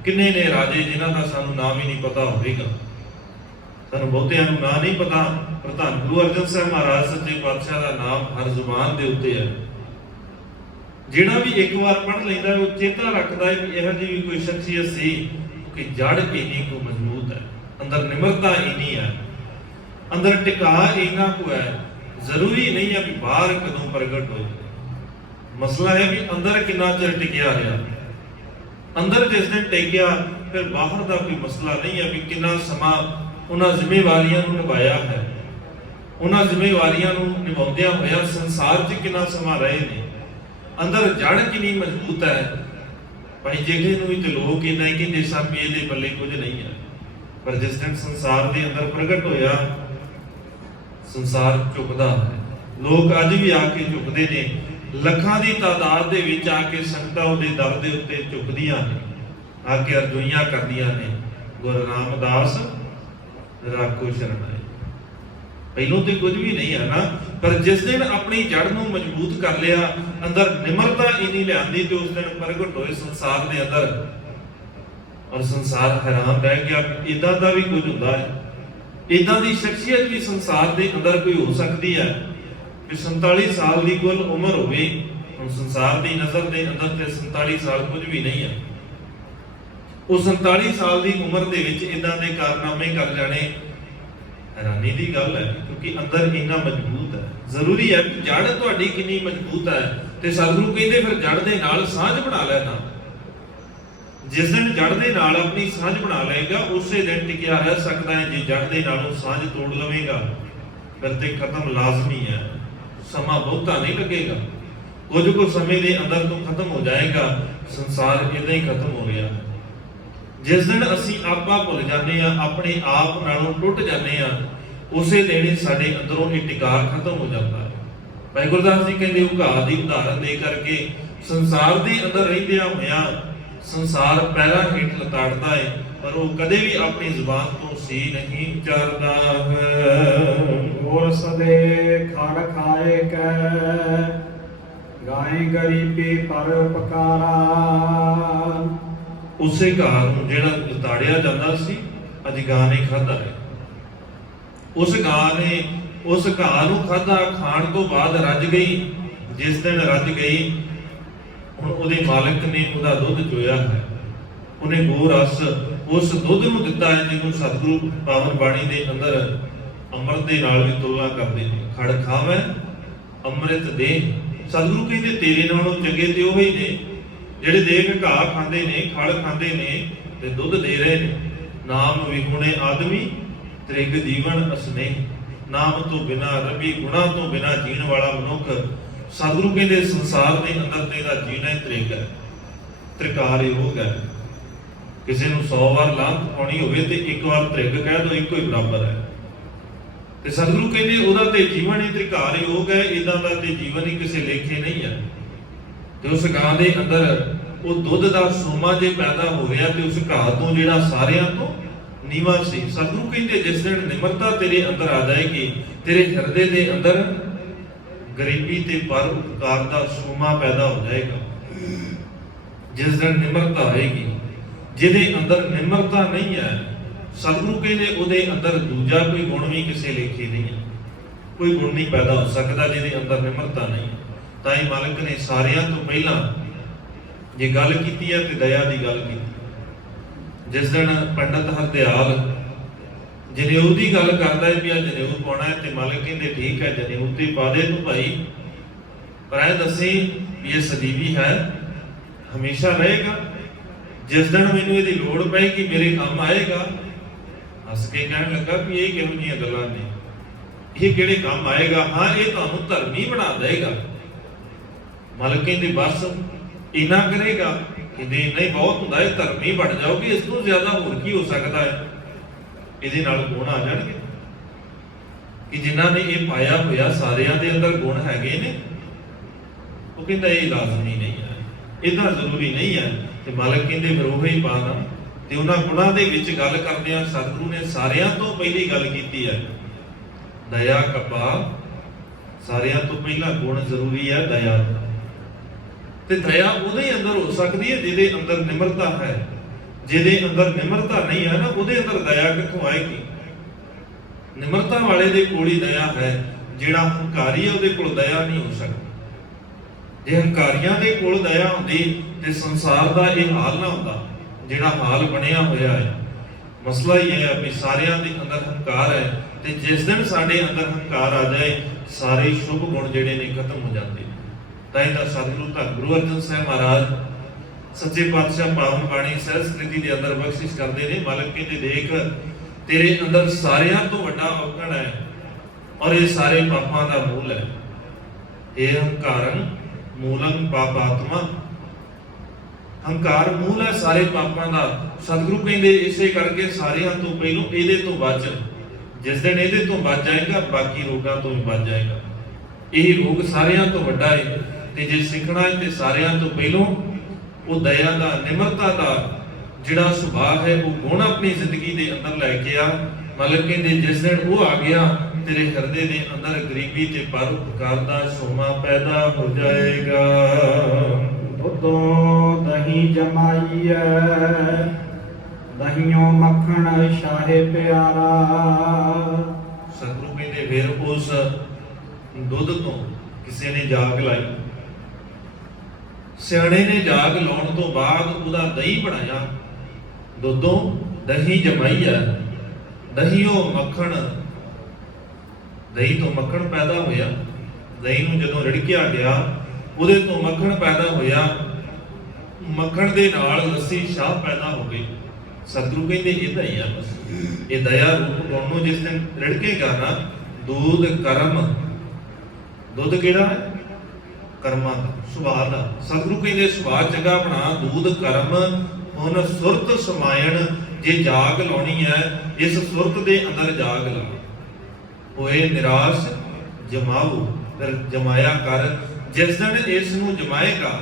ਕਿੰਨੇ ਨੇ ਰਾਜੇ ਜਿਨ੍ਹਾਂ ਦਾ ਸਾਨੂੰ ਨਾਮ ਹੀ ਨਹੀਂ ਪਤਾ ਹੋਵੇਗਾ। ਸਾਨੂੰ ਬਹੁਤਿਆਂ ਨੂੰ ਨਾਂ ਨਹੀਂ ਪਤਾ, ਪਰ ਧੰਨ ਗੁਰੂ ਅਰਜਨ ਸਾਹਿਬ ਮਹਾਰਾਜ ਸੱਚੇ ਪਾਤਸ਼ਾਹ ਦਾ ਨਾਮ ਹਰ ਜ਼ੁਬਾਨ ਦੇ ਉੱਤੇ ਹੈ। ਜਿਹੜਾ ਵੀ ਇੱਕ ਵਾਰ ਪੜ੍ਹ ਲੈਂਦਾ ਉਹ ਚੇਤਾ ਰੱਖਦਾ ਹੈ ਕਿ ਇਹੋ ਜਿਹੀ ਕੋਈ ਸ਼ਖਸੀਅਤ ਸੀ ਕਿ ਜੜ ਇੰਨੀ ਕੁ ਮਜ਼ਬੂਤ ਹੈ, ਅੰਦਰ ਨਿਮਰਤਾ ਇੰਨੀ ਹੈ, ਅੰਦਰ ਟਿਕਾ ਇੰਨਾ ਕੁ ਹੈ। ਜ਼ਰੂਰੀ ਨਹੀਂ ਹੈ ਕਿ ਬਾਹਰ ਕਦੋਂ ਪ੍ਰਗਟ ਹੋਏ, ਮਸਲਾ ਹੈ ਵੀ ਅੰਦਰ ਕਿੰਨਾ ਚਿਰ ਟਿਕਿਆ ਰਿਹਾ। ਅੰਦਰ ਜਿਸ ਦਿਨ ਟਿਕਿਆ ਫਿਰ ਬਾਹਰ ਦਾ ਕੋਈ ਮਸਲਾ ਨਹੀਂ ਹੈ ਵੀ ਕਿੰਨਾ ਸਮਾਂ ਉਹਨਾਂ ਜ਼ਿੰਮੇਵਾਰੀਆਂ ਨੂੰ ਨਿਭਾਇਆ ਹੈ। ਉਹਨਾਂ ਜ਼ਿੰਮੇਵਾਰੀਆਂ ਨੂੰ ਨਿਭਾਉਂਦਿਆਂ ਹੋਇਆ ਸੰਸਾਰ 'ਚ ਕਿੰਨਾ ਸਮਾਂ ਰਹੇ ਨੇ। ਅੰਦਰ ਜੜ ਕਿੰਨੀ ਮਜ਼ਬੂਤ ਹੈ। ਭਾਈ ਜੇਠੇ ਨੂੰ ਵੀ ਤੇ ਲੋਕ ਇੰਨਾ ਹੀ ਕਹਿੰਦੇ ਸਨ ਵੀ ਇਹਦੇ ਪੱਲੇ ਕੁਝ ਨਹੀਂ ਹੈ, ਪਰ ਜਿਸ ਦਿਨ ਸੰਸਾਰ ਦੇ ਅੰਦਰ ਪ੍ਰਗਟ ਹੋਇਆ ਸੰਸਾਰ ਝੁਕਦਾ ਹੈ। ਲੋਕ ਅੱਜ ਵੀ ਆ ਕੇ ਝੁਕਦੇ ਨੇ, ਲੱਖਾਂ ਦੀ ਤਾਦਾਦ ਦੇ ਵਿੱਚ ਆ ਕੇ ਸੰਗਤਾਂ ਉਹਦੇ ਦਰ ਦੇ ਉੱਤੇ ਝੁਕਦੀਆਂ ਨੇ, ਆ ਕੇ ਅਰਜ਼ੋਈਆਂ ਕਰਦੀਆਂ ਨੇ, ਗੁਰੂ ਰਾਮਦਾਸ ਰਾਖੋ ਸ਼ਰਨਾਏ। ਪਹਿਲੋਂ ਤੇ ਕੁਝ ਵੀ ਨਹੀਂ ਹੈ ਨਾ, ਪਰ ਜਿਸ ਦਿਨ ਆਪਣੀ ਜੜ ਨੂੰ ਮਜ਼ਬੂਤ ਕਰ ਲਿਆ, ਅੰਦਰ ਨਿਮਰਤਾ ਇੰਨੀ ਲਿਆਂਦੀ ਤੇ ਉਸ ਦਿਨ ਪ੍ਰਗਟ ਹੋਏ ਸੰਸਾਰ ਦੇ ਅੰਦਰ, ਔਰ ਸੰਸਾਰ ਹੈਰਾਨ ਰਹਿ ਗਿਆ ਇਦਾਂ ਦਾ ਵੀ ਕੁਝ ਹੁੰਦਾ ਹੈ। ਇਦਾਂ ਦੀ ਸ਼ਖਸੀਅਤ ਵੀ ਸੰਸਾਰ ਦੇ ਅੰਦਰ ਕੋਈ ਹੋ ਸਕਦੀ ਹੈ ਕਿ 47 ਸਾਲ ਦੀ ਕੁੱਲ ਉਮਰ ਹੋਵੇ। ਹੁਣ ਸੰਸਾਰ ਦੀ ਨਜ਼ਰ ਦੇ ਅੰਦਰ ਤੇ 47 ਸਾਲ ਕੁਝ ਵੀ ਨਹੀਂ ਹੈ। ਉਹ 47 ਸਾਲ ਦੀ ਉਮਰ ਦੇ ਵਿੱਚ ਇਦਾਂ ਦੇ ਕਾਰਨਾਮੇ ਕਰ ਜਾਣੇ ਹੈਰਾਨੀ ਦੀ ਗੱਲ ਹੈ, ਕਿਉਂਕਿ ਅੰਦਰ ਇੰਨਾ ਮਜ਼ਬੂਤ ਹੈ। ਜ਼ਰੂਰੀ ਹੈ ਕਿ ਜੜ ਤੁਹਾਡੀ ਕਿੰਨੀ ਮਜ਼ਬੂਤ ਹੈ। ਤੇ ਸਤਿਗੁਰੂ ਕਹਿੰਦੇ ਫਿਰ ਜੜ ਦੇ ਨਾਲ ਸਾਂਝ ਬਣਾ ਲੈਣਾ। ਜਿਸ ਦਿਨ ਜੜ ਦੇ ਨਾਲ ਆਪਣੀ ਸਾਂਝ ਬਣਾ ਲਏਗਾ ਉਸੇ ਦਿਨ ਟਿਕਿਆ ਰਹਿ ਸਕਦਾ ਹੈ। ਜੇ ਜੜ ਦੇ ਨਾਲੋਂ ਸਾਂਝ ਤੋੜ ਲਵੇਗਾ ਫਿਰ ਤੇ ਖਤਮ ਲਾਜ਼ਮੀ ਹੈ। ਸਮਾਂ ਬਹੁਤਾ ਨਹੀਂ ਲੱਗੇਗਾ, ਕੁਝ ਕੁ ਸਮੇਂ ਦੇ ਅੰਦਰ ਤੋਂ ਖਤਮ ਹੋ ਜਾਏਗਾ। ਸੰਸਾਰ ਇਦਾਂ ਹੀ ਖਤਮ ਹੋ ਗਿਆ। ਜਿਸ ਦਿਨ ਅਸੀਂ ਆਪਾ ਭੁੱਲ ਜਾਂਦੇ ਆ, ਆਪਣੇ ਆਪ ਨਾਲੋਂ ਟੁੱਟ ਜਾਂਦੇ ਆ, ਉਸੇ ਦਿਨ ਹੀ ਸਾਡੇ ਅੰਦਰੋਂ ਇਹ ਟਿਕਾਰ ਖਤਮ ਹੋ ਜਾਂਦਾ ਹੈ। ਭਾਈ ਗੁਰਦਾਸ ਜੀ ਕਹਿੰਦੇ ਉਘਾੜ ਦੀ ਉਦਾਹਰਨ ਦੇ ਕਰਕੇ ਸੰਸਾਰ ਦੇ ਅੰਦਰ ਰਹਿੰਦਿਆਂ ਹੋਇਆਂ ਸੰਸਾਰ ਪੈਰਾਂ ਹੇਠ ਲਤਾੜਦਾ ਹੈ, ਪਰ ਉਹ ਕਦੇ ਵੀ ਆਪਣੀ ਜ਼ੁਬਾਨ ਤੋਂ ਸੀ ਨਹੀਂ ਉਚਾਰਦਾ ਹੈ। ਹੋਰ ਸਦੇ ਖੜ ਖਾਏ ਕੈ ਗਾਏ ਗਰੀਬੀ ਪਰ ਉਪਕਾਰਾ। ਉਸੇ ਘਾਹ ਨੂੰ ਜਿਹੜਾ ਉਤਾੜਿਆ ਜਾਂਦਾ ਸੀ ਅੱਜ ਗਾਂ ਨੇ ਖਾਧਾ ਹੈ। ਉਸ ਗਾਂ ਨੇ ਉਸ ਘਾਹ ਨੂੰ ਖਾਧਾ, ਖਾਣ ਤੋਂ ਬਾਅਦ ਰੱਜ ਗਈ। ਜਿਸ ਦਿਨ ਰੱਜ ਗਈ ਹੁਣ ਉਹਦੇ ਮਾਲਕ ਨੇ ਉਹਦਾ ਦੁੱਧ ਚੋਇਆ ਹੈ। ਉਹਨੇ ਗੋ ਰਸ ਉਸ ਦੁੱਧ ਨੂੰ ਦਿੱਤਾ ਹੈ ਜਿਹਨੂੰ ਸਤਿਗੁਰੂ ਪਾਵਨ ਬਾਣੀ ਦੇ ਅੰਦਰ ਅੰਮ੍ਰਿਤ ਦੇ ਨਾਲ ਵੀ ਤੁਲਨਾ ਕਰਦੇ ਨੇ। ਖੜ ਖਾਵੇਂ ਅੰਮ੍ਰਿਤ ਦੇ। ਸਤਿਗੁਰੂ ਕਹਿੰਦੇ ਤੇਰੇ ਨਾਲੋਂ ਚੰਗੇ ਤੇ ਉਹ ਹੀ ਨੇ ਜਿਹੜੇ ਦੇਖ ਘਾਹ ਖਾਂਦੇ ਨੇ, ਖੜ ਖਾਂਦੇ ਨੇ ਤੇ ਦੁੱਧ ਦੇ ਰਹੇ ਨੇ। ਨਾਮ ਵਿਹੁਣੇ ਆਦਮੀ ਤ੍ਰਿਗ ਜੀਵਨ ਅਸਨੇ। ਨਾਮ ਤੋਂ ਬਿਨਾ, ਰੱਬੀ ਗੁਣਾ ਤੋਂ ਬਿਨਾ ਜੀਣ ਵਾਲਾ ਮਨੁੱਖ, ਸਤਿਗੁਰੂ ਕਹਿੰਦੇ ਸੰਸਾਰ ਦੇ ਅੰਦਰ ਤੇ ਇਹਦਾ ਜੀਣਾ ਹੀ ਤ੍ਰਿਗ ਹੈ, ਤ੍ਰਿਕਾਰ ਯੋਗ ਹੈ। ਕਿਸੇ ਨੂੰ 100 ਵਾਰ ਲਾਂਘ ਪਾਉਣੀ ਹੋਵੇ ਤੇ ਇੱਕ ਵਾਰ ਤ੍ਰਿਗ ਕਹਿ ਦੋ, ਇੱਕੋ ਹੀ ਬਰਾਬਰ ਹੈ। ਤੇ ਸਤਿਗੁਰੂ ਕਹਿੰਦੇ ਉਹਦਾ ਤੇ ਜੀਵਨ ਹੀ ਤ੍ਰਿਕਾਰ ਯੋਗ ਹੈ, ਇਦਾਂ ਦਾ ਤੇ ਜੀਵਨ ਹੀ ਕਿਸੇ ਲੇਖੇ ਨਹੀਂ ਹੈ। ਤੇ ਉਸ ਗਾਂ ਦੇ ਅੰਦਰ ਉਹ ਦੁੱਧ ਦਾ ਸੋਮਾ ਜੇ ਪੈਦਾ ਹੋ ਗਿਆ ਤੇ ਉਸ ਘਾਹ ਤੋਂ ਜਿਹੜਾ ਸਾਰਿਆਂ ਤੋਂ ਨੀਵਾਂ ਸੀ। ਸਤਿਗੁਰੂ ਕਹਿੰਦੇ ਜਿਸ ਦਿਨ ਨਿਮਰਤਾ ਤੇਰੇ ਅੰਦਰ ਆ ਜਾਏਗੀ, ਤੇਰੇ ਹਿਰਦੇ ਦੇ ਅੰਦਰ ਗਰੀਬੀ ਤੇ ਪਰ ਉਪਕਾਰ ਦਾ ਸੋਮਾ ਪੈਦਾ ਹੋ ਜਾਏਗਾ। ਜਿਸ ਦਿਨ ਨਿਮਰਤਾ ਆਏਗੀ, ਜਿਹਦੇ ਅੰਦਰ ਨਿਮਰਤਾ ਨਹੀਂ ਹੈ, ਸਤਿਗੁਰੂ ਕਹਿੰਦੇ ਉਹਦੇ ਅੰਦਰ ਦੂਜਾ ਕੋਈ ਗੁਣ ਵੀ ਕਿਸੇ ਲੇਖੇ ਨਹੀਂ ਹੈ। ਕੋਈ ਗੁਣ ਨਹੀਂ ਪੈਦਾ ਹੋ ਸਕਦਾ ਜਿਹਦੇ ਅੰਦਰ ਨਿਮਰਤਾ ਨਹੀਂ। ਤਾਂ ਹੀ ਮਾਲਕ ਨੇ ਸਾਰਿਆਂ ਤੋਂ ਪਹਿਲਾਂ ਜੇ ਗੱਲ ਕੀਤੀ ਹੈ ਤੇ ਦਇਆ ਦੀ ਗੱਲ ਕੀਤੀ। ਜਿਸ ਦਿਨ ਪੰਡਤ ਹਰਦਿਆਲ ਜਨੇਊ ਦੀ ਗੱਲ ਕਰਦਾ ਹੈ ਵੀ ਆ ਜਨੇਊ ਪਾਉਣਾ ਹੈ, ਤੇ ਮਾਲਕ ਕਹਿੰਦੇ ਠੀਕ ਹੈ ਜਨੇਊ ਤੇ ਪਾ ਦੇ ਤੂੰ ਭਾਈ, ਪਰ ਇਹ ਦੱਸੀ ਵੀ ਇਹ ਸਦੀਵੀ ਹੈ, ਹਮੇਸ਼ਾ ਰਹੇਗਾ। ਜਿਸ ਦਿਨ ਮੈਨੂੰ ਇਹਦੀ ਲੋੜ ਪਏਗੀ ਮੇਰੇ ਕੰਮ ਆਏਗਾ। ਹੱਸ ਕੇ ਕਹਿਣ ਲੱਗਾ ਵੀ ਇਹ ਕਿਹੋ ਜਿਹੀਆਂ ਗੱਲਾਂ ਨੇ, ਇਹ ਕਿਹੜੇ ਕੰਮ ਆਏਗਾ? ਹਾਂ, ਇਹ ਤੁਹਾਨੂੰ ਧਰਮੀ ਬਣਾ ਦੇਗਾ। ਮਾਲਕ ਕਹਿੰਦੇ ਬਸ ਇੰਨਾ ਕਰੇਗਾ ਕਿ ਨਹੀਂ ਬਹੁਤ ਹੁੰਦਾ ਹੈ, ਧਰਮੀ ਬਣ ਜਾਓਗੇ। ਇਸ ਤੋਂ ਜ਼ਿਆਦਾ ਹੋਰ ਕੀ ਹੋ ਸਕਦਾ ਹੈ? ਇਹਦੇ ਨਾਲ ਗੁਣ ਆ ਜਾਣਗੇ ਕਿ ਜਿਨ੍ਹਾਂ ਨੇ ਇਹ ਪਾਇਆ ਹੋਇਆ ਸਾਰਿਆਂ ਦੇ ਅੰਦਰ ਗੁਣ ਹੈਗੇ ਨੇ। ਉਹ ਕਹਿੰਦਾ ਇਹ ਲਾਜ਼ਮੀ ਨਹੀਂ ਹੈ। ਇਦਾਂ ਜ਼ਰੂਰੀ ਨਹੀਂ ਹੈ। ਤੇ ਮਾਲਕ ਕਹਿੰਦੇ ਫਿਰ ਉਹ ਹੀ ਪਾਣਾ। ਤੇ ਉਹਨਾਂ ਗੁਣਾਂ ਦੇ ਵਿੱਚ ਗੱਲ ਕਰਦਿਆਂ ਸਤਿਗੁਰੂ ਨੇ ਸਾਰਿਆਂ ਤੋਂ ਪਹਿਲੀ ਗੱਲ ਕੀਤੀ ਹੈ ਦਇਆ ਕਪਾ। ਸਾਰਿਆਂ ਤੋਂ ਪਹਿਲਾ ਗੁਣ ਜ਼ਰੂਰੀ ਹੈ ਦਇਆ। ਤੇ ਦਇਆ ਉਹਦੇ ਅੰਦਰ ਹੋ ਸਕਦੀ ਹੈ ਜਿਹਦੇ ਅੰਦਰ ਨਿਮਰਤਾ ਹੈ। ਜਿਹਦੇ ਅੰਦਰ ਨਿਮਰਤਾ ਨਹੀਂ ਹੈ ਨਾ, ਉਹਦੇ ਅੰਦਰ ਦਇਆ ਕਿੱਥੋਂ ਆਏਗੀ? ਨਿਮਰਤਾ ਵਾਲੇ ਦੇ ਕੋਲ ਹੀ ਦਇਆ ਹੈ। ਜਿਹੜਾ ਹੰਕਾਰੀ ਹੈ ਉਹਦੇ ਕੋਲ ਦਇਆ ਨਹੀਂ ਹੋ ਸਕਦੀ। ਜੇ ਹੰਕਾਰੀਆਂ ਦੇ ਕੋਲ ਦਇਆ ਹੁੰਦੀ ਤੇ ਸੰਸਾਰ ਦਾ ਇਹ ਹਾਲ ਨਾ ਹੁੰਦਾ ਜਿਹੜਾ ਹਾਲ ਬਣਿਆ ਹੋਇਆ ਹੈ। ਮਸਲਾ ਇਹ ਹੈ ਵੀ ਸਾਰਿਆਂ ਦੇ ਅੰਦਰ ਹੰਕਾਰ ਹੈ, ਤੇ ਜਿਸ ਦਿਨ ਸਾਡੇ ਅੰਦਰ ਹੰਕਾਰ ਆ ਜਾਏ ਸਾਰੇ ਸ਼ੁਭ ਗੁਣ ਜਿਹੜੇ ਨੇ ਖਤਮ ਹੋ ਜਾਂਦੇ। ਤਾਂ ਇਹਦਾ ਸਤਿਗੁਰੂ ਧੰਨ ਗੁਰੂ ਅਰਜਨ ਸਾਹਿਬ ਮਹਾਰਾਜ ਸੱਚੇ ਪਾਤਸ਼ਾਹ ਪਾਵਨ ਬਾਣੀ ਸੰਸਕ੍ਰਿਤੀ ਦੇ ਅੰਦਰ ਬਖਸ਼ਿਸ਼ ਕਰਦੇ ਨੇ। ਮਾਲਕ ਕਹਿੰਦੇ ਦੇਖ ਤੇਰੇ ਅੰਦਰ ਸਾਰਿਆਂ ਤੋਂ ਵੱਡਾ ਔਗਣ ਹੈ ਔਰ ਇਹ ਸਾਰੇ ਪਾਪਾਂ ਦਾ ਮੂਲ ਹੈ। ਇਹ ਹੰਕਾਰਨ ਮੂਲੰ ਪਾਪਾਤਮਾ। ਹੰਕਾਰ ਮੂਲ ਹੈ ਸਾਰੇ ਪਾਪਾਂ ਦਾ। ਸਤਿਗੁਰੂ ਕਹਿੰਦੇ ਇਸੇ ਕਰਕੇ ਸਾਰਿਆਂ ਤੋਂ ਪਹਿਲੋਂ ਇਹਦੇ ਤੋਂ ਬਚ। ਜਿਸ ਦਿਨ ਇਹਦੇ ਤੋਂ ਬਚ ਜਾਏਗਾ ਬਾਕੀ ਰੋਗਾਂ ਤੋਂ ਵੀ ਬਚ ਜਾਏਗਾ। ਇਹ ਰੋਗ ਸਾਰਿਆਂ ਤੋਂ ਵੱਡਾ ਹੈ। ਤੇ ਜੇ ਸਿੱਖਣਾ ਹੈ ਤੇ ਸਾਰਿਆਂ ਤੋਂ ਪਹਿਲੋਂ ਉਹ ਦਇਆ ਦਾ, ਨਿਮਰਤਾ ਦਾ ਜਿਹੜਾ ਸੁਭਾਅ ਹੈ ਉਹ ਗੁਣ ਆਪਣੀ ਜ਼ਿੰਦਗੀ ਦੇ ਅੰਦਰ ਲੈ ਕੇ ਆ। ਮਾਲਕ ਕਹਿੰਦੇ ਜਿਸ ਦਿਨ ਉਹ ਆ ਗਿਆ ਤੇਰੇ ਹਿਰਦੇ ਦੇ ਅੰਦਰ ਗਰੀਬੀ ਤੇ ਪਰਉਪਕਾਰ ਦਾ ਸੋਮਾ ਪੈਦਾ ਹੋ ਜਾਏਗਾ। ਦੁੱਧੋਂ ਦਹੀਂ ਜਮਾਈਐ, ਦਹੀਓਂ ਮੱਖਣ ਸ਼ਾਹੇ ਪਿਆਰਾ। ਸਤਿਗੁਰੂ ਕਹਿੰਦੇ ਫਿਰ ਉਸ ਦੁੱਧ ਤੋਂ ਕਿਸੇ ਨੇ ਜਾਗ ਲਾਈ। ਸਿਆਣੇ ਨੇ ਜਾਗ ਲਾਉਣ ਤੋਂ ਬਾਅਦ ਉਹਦਾ ਦਹੀਂ ਬਣਾਇਆ। ਦੁੱਧੋਂ ਦਹੀਂ ਜਮਾਈਐ, ਦਹੀਓਂ ਮੱਖਣ। ਦਹੀਂ ਤੋਂ ਮੱਖਣ ਪੈਦਾ ਹੋਇਆ। ਦਹੀਂ ਨੂੰ ਜਦੋਂ ਰਿੜਕਿਆ ਗਿਆ ਉਹਦੇ ਤੋਂ ਮੱਖਣ ਪੈਦਾ ਹੋਇਆ। ਮੱਖਣ ਦੇ ਨਾਲ ਲੱਸੀ ਸ਼ਾਹ ਪੈਦਾ ਹੋ ਗਈ। ਸਤਿਗੁਰੂ ਕਹਿੰਦੇ ਇਹ ਤਾਂ ਹੀ ਆ ਬਸ। ਇਹ ਦਇਆ ਰੂਪ ਗੁਣ ਨੂੰ ਜਿਸ ਦਿਨ ਰਿੜਕੇਗਾ ਨਾ, ਦੁੱਧ ਕਰਮ। ਦੁੱਧ ਕਿਹੜਾ ਹੈ? ਕਰਮਾਂ ਦਾ, ਸੁਭਾਅ ਦਾ। ਸਤਿਗੁਰੂ ਕਹਿੰਦੇ ਸੁਭਾਅ ਚੰਗਾ ਬਣਾ, ਦੁੱਧ ਕਰਮ ਹੁਣ ਸੁਰਤ ਸਮਾਇਣ। ਜੇ ਜਾਗ ਲਾਉਣੀ ਹੈ ਇਸ ਸੁਰਤ ਦੇ ਅੰਦਰ ਜਾਗ ਲਾ। ਹੋਏ ਨਿਰਾਸ਼ ਜਮਾਓ, ਫਿਰ ਜਮਾਇਆ ਕਰ। ਜਿਸ ਦਿਨ ਇਸ ਨੂੰ ਜਮਾਏਗਾ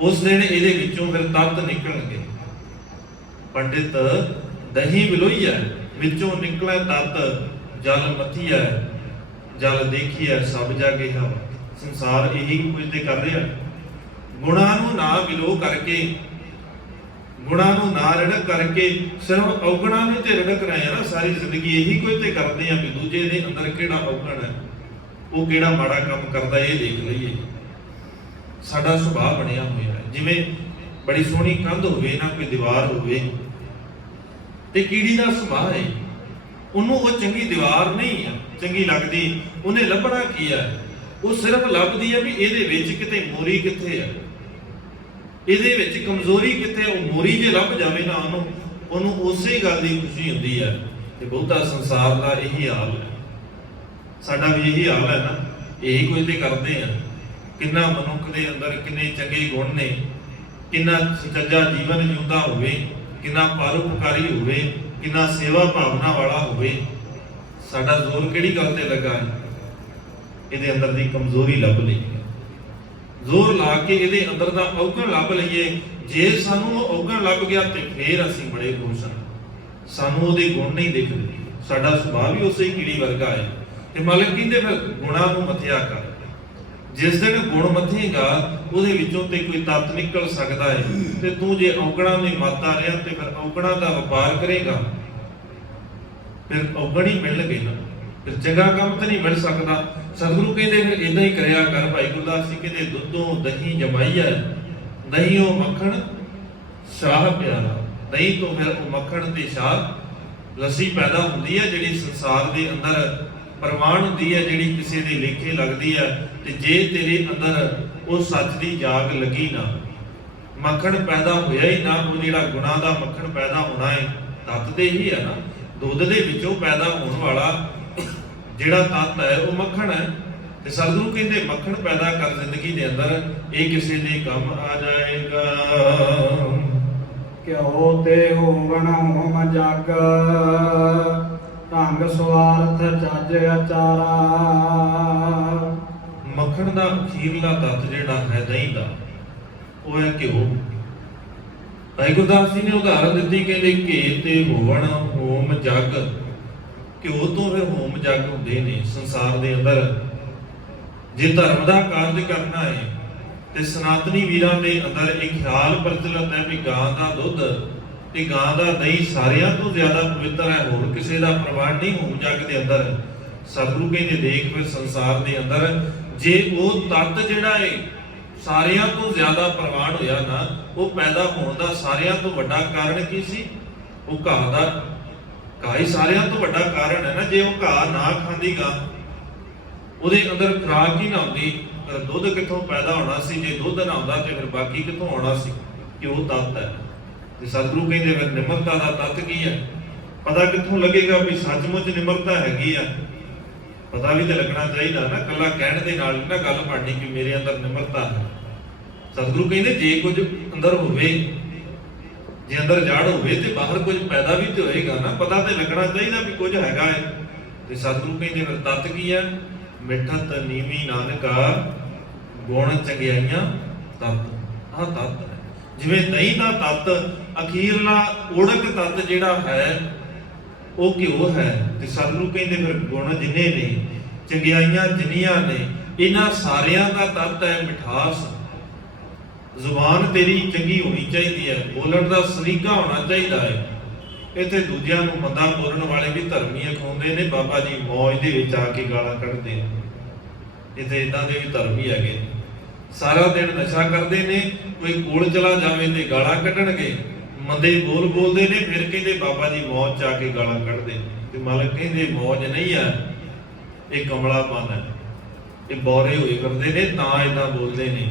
ਉਸ ਦਿਨ ਇਹਦੇ ਵਿੱਚੋਂ ਫਿਰ ਤੱਤ ਨਿਕਲਣਗੇ। ਪੰਡਿਤ ਦਹੀਂ ਵਿਲੋਈਐ, ਵਿੱਚੋਂ ਨਿਕਲੇ ਤੱਤ। ਜਲ ਮਥੀਐ, ਜਲ ਦੇਖੀਐ ਸਭ ਜਾਗੇ ਹਵਾ। ਸੰਸਾਰ ਇਹੀ ਕੁਝ ਤੇ ਕਰ ਰਿਹਾ। ਗੁਣਾਂ ਨੂੰ ਨਾ ਵਿਲੋ ਕਰਕੇ, ਗੁਣਾਂ ਨੂੰ ਨਾ ਰਿੜਕ ਕਰਕੇ ਸਿਰਫ ਔਗਣਾਂ ਨੂੰ ਤੇ ਰਿੜਕ ਰਹੇ ਆ ਨਾ ਸਾਰੀ ਜ਼ਿੰਦਗੀ। ਇਹੀ ਕੁਝ ਤੇ ਕਰਦੇ ਆ ਵੀ ਦੂਜੇ ਦੇ ਅੰਦਰ ਕਿਹੜਾ ਔਗਣ ਹੈ, ਉਹ ਕਿਹੜਾ ਮਾੜਾ ਕੰਮ ਕਰਦਾ ਇਹ ਦੇਖ ਲਈਏ। ਸਾਡਾ ਸੁਭਾਅ ਬਣਿਆ ਹੋਇਆ ਹੈ ਜਿਵੇਂ ਬੜੀ ਸੋਹਣੀ ਕੰਧ ਹੋਵੇ ਨਾ, ਕੋਈ ਦੀਵਾਰ ਹੋਵੇ, ਤੇ ਕੀੜੀ ਦਾ ਸੁਭਾਅ ਹੈ ਉਹਨੂੰ ਉਹ ਚੰਗੀ ਦੀਵਾਰ ਨਹੀਂ ਆ ਚੰਗੀ ਲੱਗਦੀ। ਉਹਨੇ ਲੱਭਣਾ ਕੀ ਹੈ? ਉਹ ਸਿਰਫ ਲੱਭਦੀ ਹੈ ਵੀ ਇਹਦੇ ਵਿੱਚ ਕਿਤੇ ਮੋਰੀ ਕਿੱਥੇ ਹੈ, ਇਹਦੇ ਵਿੱਚ ਕਮਜ਼ੋਰੀ ਕਿੱਥੇ। ਉਹ ਮੋਰੀ ਜੇ ਲੱਭ ਜਾਵੇ ਨਾ ਉਹਨੂੰ ਉਸੇ ਗੱਲ ਦੀ ਖੁਸ਼ੀ ਹੁੰਦੀ ਹੈ। ਤੇ ਬਹੁਤਾ ਸੰਸਾਰ ਦਾ ਇਹੀ ਹਾਲ ਹੈ, ਸਾਡਾ ਵੀ ਇਹੀ ਹਾਲ ਹੈ ਨਾ। ਇਹੀ ਕੁਝ ਤੇ ਕਰਦੇ ਆ। ਕਿੰਨਾ ਮਨੁੱਖ ਦੇ ਅੰਦਰ ਕਿੰਨੇ ਚੰਗੇ ਗੁਣ ਨੇ, ਕਿੰਨਾ ਸੱਚਾ ਜੀਵਨ ਜਿਉਂਦਾ ਹੋਵੇ, ਕਿੰਨਾ ਪਰਉਪਕਾਰੀ ਹੋਵੇ, ਕਿੰਨਾ ਸੇਵਾ ਭਾਵਨਾ ਵਾਲਾ ਹੋਵੇ। ਸਾਡਾ ਜ਼ੋਰ ਕਿਹੜੀ ਗੱਲ ਤੇ ਲੱਗਾ ਹੈ? ਇਹਦੇ ਅੰਦਰ ਦੀ ਕਮਜ਼ੋਰੀ ਲੱਭ ਲਈਏ, ਜ਼ੋਰ ਲਾ ਕੇ ਇਹਦੇ ਅੰਦਰ ਦਾ ਔਗਣ ਲੱਭ ਲਈਏ। ਜੇ ਸਾਨੂੰ ਉਹ ਔਗਣ ਲੱਭ ਗਿਆ ਤੇ ਫੇਰ ਅਸੀਂ ਬੜੇ ਖੁਸ਼ ਹਾਂ। ਸਾਨੂੰ ਉਹਦੇ ਗੁਣ ਨਹੀਂ ਦਿਖਦੇ। ਸਾਡਾ ਸੁਭਾਅ ਵੀ ਉਸੇ ਹੀ ਕੀੜੀ ਵਰਗਾ ਹੈ। ਤੇ ਮਾਲਕ ਕਹਿੰਦੇ ਫਿਰ ਗੁਣਾਂ ਨੂੰ ਮਥਿਆ ਕਰ। ਜਿਸ ਦਿਨ ਗੁਣ ਮਥੇਗਾ ਉਹਦੇ ਵਿੱਚੋਂ ਤੇ ਕੋਈ ਤੱਤ ਨਿਕਲ ਸਕਦਾ ਹੈ। ਤੇ ਤੂੰ ਜੇ ਔਗਣਾਂ ਨੂੰ ਮਾਤਾ ਰਿਹਾ ਤੇ ਫਿਰ ਔਗਣਾਂ ਦਾ ਵਪਾਰ ਕਰੇਗਾ, ਫਿਰ ਔਗਣ ਹੀ ਮਿਲਣਗੇ ਨਾ, ਫਿਰ ਚੰਗਾ ਕੰਮ ਤਾਂ ਨਹੀਂ ਮਿਲ ਸਕਦਾ। ਸਤਿਗੁਰੂ ਕਹਿੰਦੇ ਫਿਰ ਇਦਾਂ ਹੀ ਕਰਿਆ ਕਰ। ਭਾਈ ਗੁਰਦਾਸ ਜੀ ਕਹਿੰਦੇ ਦੁੱਧੋਂ ਦਹੀਂ ਜਮਾਈਐ, ਦਹੀਓਂ ਮੱਖਣ ਸ਼ਾਹ ਪਿਆਰਾ। ਦਹੀਂ ਤੋਂ ਫਿਰ ਉਹ ਮੱਖਣ ਤੇ ਸ਼ਾਹ ਲੱਸੀ ਪੈਦਾ ਹੁੰਦੀ ਹੈ ਜਿਹੜੀ ਸੰਸਾਰ ਦੇ ਅੰਦਰ ਪ੍ਰਮਾਣ ਹੁੰਦੀ ਹੈ, ਜਿਹੜੀ ਕਿਸੇ ਦੇ ਲੇਖੇ ਲੱਗਦੀ ਹੈ। ਤੇ ਜੇ ਤੇਰੇ ਅੰਦਰ ਉਹ ਸੱਚ ਦੀ ਜਾਗ ਲੱਗੀ ਨਾ, ਮੱਖਣ ਪੈਦਾ ਹੋਇਆ ਹੀ ਨਾ, ਉਹ ਜਿਹੜਾ ਗੁਨਾਹ ਦਾ ਮੱਖਣ ਪੈਦਾ ਹੋਣਾ ਹੈ ਤੱਤ ਦੇ ਹੀ ਹੈ ਨਾ। ਦੁੱਧ ਦੇ ਵਿੱਚੋਂ ਪੈਦਾ ਹੋਣ ਵਾਲਾ ਜਿਹੜਾ ਤੱਤ ਹੈ ਉਹ ਮੱਖਣ ਹੈ। ਤੇ ਸਤਿਗੁਰੂ ਕਹਿੰਦੇ ਮੱਖਣ ਪੈਦਾ ਕਰ ਜ਼ਿੰਦਗੀ ਦੇ ਅੰਦਰ, ਇਹ ਕਿਸੇ ਦੇ ਕੰਮ ਆ ਜਾਏਗਾ। ਘਿਓ ਤੇ ਹੋਵਣ ਹੋਮ ਜਗ, ਢੰਗ ਸਵਾਰਥ ਚੱਜ ਅਚਾਰਾ। ਮੱਖਣ ਦਾ ਅਖੀਰਲਾ ਤੱਤ ਜਿਹੜਾ ਹੈ ਦਹੀਂ ਦਾ, ਉਹ ਹੈ ਘਿਓ। ਭਾਈ ਗੁਰਦਾਸ ਜੀ ਨੇ ਉਦਾਹਰਨ ਦਿੱਤੀ, ਕਹਿੰਦੇ ਘੇ ਤੇ ਹੋਵਣ ਹੋਮ ਜਗ। ਘਿਓ ਤੋਂ ਫਿਰ ਹੋਮ ਜਗ ਹੁੰਦੇ ਨੇ ਸੰਸਾਰ ਦੇ ਅੰਦਰ। ਜੇ ਧਰਮ ਦਾ ਕਾਰਜ ਕਰਨਾ ਹੈ ਤੇ ਸਨਾਤਨੀ ਵੀਰਾਂ ਦੇ ਅੰਦਰ ਇੱਕ ਖਿਆਲ ਪ੍ਰਚਲਿਤ ਹੈ ਵੀ ਗਾਂ ਦਾ ਦੁੱਧ ਤੇ ਗਾਂ ਦਾ ਦਹੀਂ ਸਾਰਿਆਂ ਤੋਂ ਜ਼ਿਆਦਾ ਪਵਿੱਤਰ ਹੈ, ਹੋਰ ਕਿਸੇ ਦਾ ਪ੍ਰਵਾਨ ਨਹੀਂ ਹੋਮ ਜਗ ਦੇ ਅੰਦਰ। ਸਤਿਗੁਰੂ ਕਹਿੰਦੇ ਦੇਖ ਫਿਰ ਸੰਸਾਰ ਦੇ ਅੰਦਰ ਜੇ ਉਹ ਤੱਤ ਜਿਹੜਾ ਹੈ ਸਾਰਿਆਂ ਤੋਂ ਜ਼ਿਆਦਾ ਪ੍ਰਵਾਨ ਹੋਇਆ ਨਾ, ਉਹ ਪੈਦਾ ਹੋਣ ਦਾ ਸਾਰਿਆਂ ਤੋਂ ਵੱਡਾ ਕਾਰਨ ਕੀ ਸੀ? ਉਹ ਘਾਹ ਦਾ। ਘਾਹ ਹੀ ਸਾਰਿਆਂ ਤੋਂ ਵੱਡਾ ਕਾਰਨ ਹੈ ਨਾ। ਜੇ ਉਹ ਘਾਹ ਨਾ ਖਾਂਦੀ ਗਾਂ, ਉਹਦੇ ਅੰਦਰ ਖੁਰਾਕ ਹੀ ਨਾ ਹੁੰਦੀ, ਦੁੱਧ ਕਿੱਥੋਂ ਪੈਦਾ ਹੋਣਾ ਸੀ? ਜੇ ਦੁੱਧ ਨਾ ਹੁੰਦਾ ਤੇ ਫਿਰ ਬਾਕੀ ਕਿੱਥੋਂ ਆਉਣਾ ਸੀ? ਕਿ ਉਹ ਤੱਤ ਹੈ। ਤੇ ਸਤਿਗੁਰੂ ਕਹਿੰਦੇ ਫਿਰ ਨਿਮਰਤਾ ਦਾ ਤੱਤ ਕੀ ਹੈ? ਪਤਾ ਕਿੱਥੋਂ ਲੱਗੇਗਾ ਵੀ ਸੱਚਮੁੱਚ ਨਿਮਰਤਾ ਹੈਗੀ ਆ? ਪਤਾ ਵੀ ਤੇ ਲੱਗਣਾ ਚਾਹੀਦਾ ਨਾ, ਕੱਲਾ ਕਹਿਣ ਦੇ ਨਾਲ ਨਾ ਗੱਲ ਬਣਨੀ ਕਿ ਮੇਰੇ ਅੰਦਰ ਨਿਮਰਤਾ ਹੈ। ਸਤਿਗੁਰੂ ਕਹਿੰਦੇ ਜੇ ਕੁਝ ਅੰਦਰ ਹੋਵੇ, ਜੇ ਅੰਦਰ ਜੜ ਹੋਵੇ ਤੇ ਬਾਹਰ ਕੁਝ ਪੈਦਾ ਵੀ ਤੇ ਹੋਏਗਾ ਨਾ, ਪਤਾ ਤੇ ਲੱਗਣਾ ਚਾਹੀਦਾ ਵੀ ਕੁਝ ਹੈਗਾ ਹੈ। ਤੇ ਸਤਿਗੁਰੂ ਕਹਿੰਦੇ ਫਿਰ ਤੱਤ ਕੀ ਹੈ? ਮਿੱਠਤ ਨੀਵੀਂ ਨਾਨਕਾ ਗੁਣ ਚੰਗਿਆਈਆਂ ਤੱਤ। ਆਹ ਤੱਤ ਹੈ। ਜਿਵੇਂ ਦਹੀਂ ਦਾ ਤੱਤ ਅਖੀਰਲਾ ਓੜਕ ਤੱਤ ਜਿਹੜਾ ਹੈ ਉਹ ਘਿਓ ਹੈ। ਤੇ ਸਤਿਗੁਰੂ ਕਹਿੰਦੇ ਫਿਰ ਗੁਣ ਜਿੰਨੇ ਨੇ, ਚੰਗਿਆਈਆਂ ਜਿੰਨੀਆਂ ਨੇ, ਇਹਨਾਂ ਸਾਰਿਆਂ ਦਾ ਤੱਤ ਹੈ ਮਿਠਾਸ। ਜ਼ੁਬਾਨ ਤੇਰੀ ਚੰਗੀ ਹੋਣੀ ਚਾਹੀਦੀ ਹੈ, ਬੋਲਣ ਦਾ ਸਲੀਕਾ ਹੋਣਾ ਚਾਹੀਦਾ ਹੈ। ਇੱਥੇ ਦੂਜਿਆਂ ਨੂੰ ਮੰਦਾ ਬੋਲਣ ਵਾਲੇ ਵੀ ਧਰਮੀ ਅਖਾਉਂਦੇ ਨੇ, ਬਾਬਾ ਜੀ ਮੌਜ ਦੇ ਵਿੱਚ ਆ ਕੇ ਗਾਲਾਂ ਕੱਢਦੇ ਨੇ। ਇੱਥੇ ਇਦਾਂ ਦੇ ਵੀ ਧਰਮੀ ਹੈਗੇ, ਸਾਰਾ ਦਿਨ ਨਸ਼ਾ ਕਰਦੇ ਨੇ, ਕੋਈ ਕੋਲ ਚਲਾ ਜਾਵੇ ਤੇ ਗਾਲਾਂ ਕੱਢਣਗੇ, ਮੰਦੇ ਬੋਲ ਬੋਲਦੇ ਨੇ, ਫਿਰ ਕਹਿੰਦੇ ਬਾਬਾ ਜੀ ਮੌਜ ਚ ਆ ਕੇ ਗਾਲਾਂ ਕੱਢਦੇ। ਤੇ ਮਾਲਕ ਕਹਿੰਦੇ ਮੌਜ ਨਹੀਂ ਹੈ, ਇਹ ਕਮਲਾਪਨ ਹੈ। ਇਹ ਬੌਰੇ ਹੋਏ ਫਿਰਦੇ ਨੇ ਤਾਂ ਇਦਾਂ ਬੋਲਦੇ ਨੇ,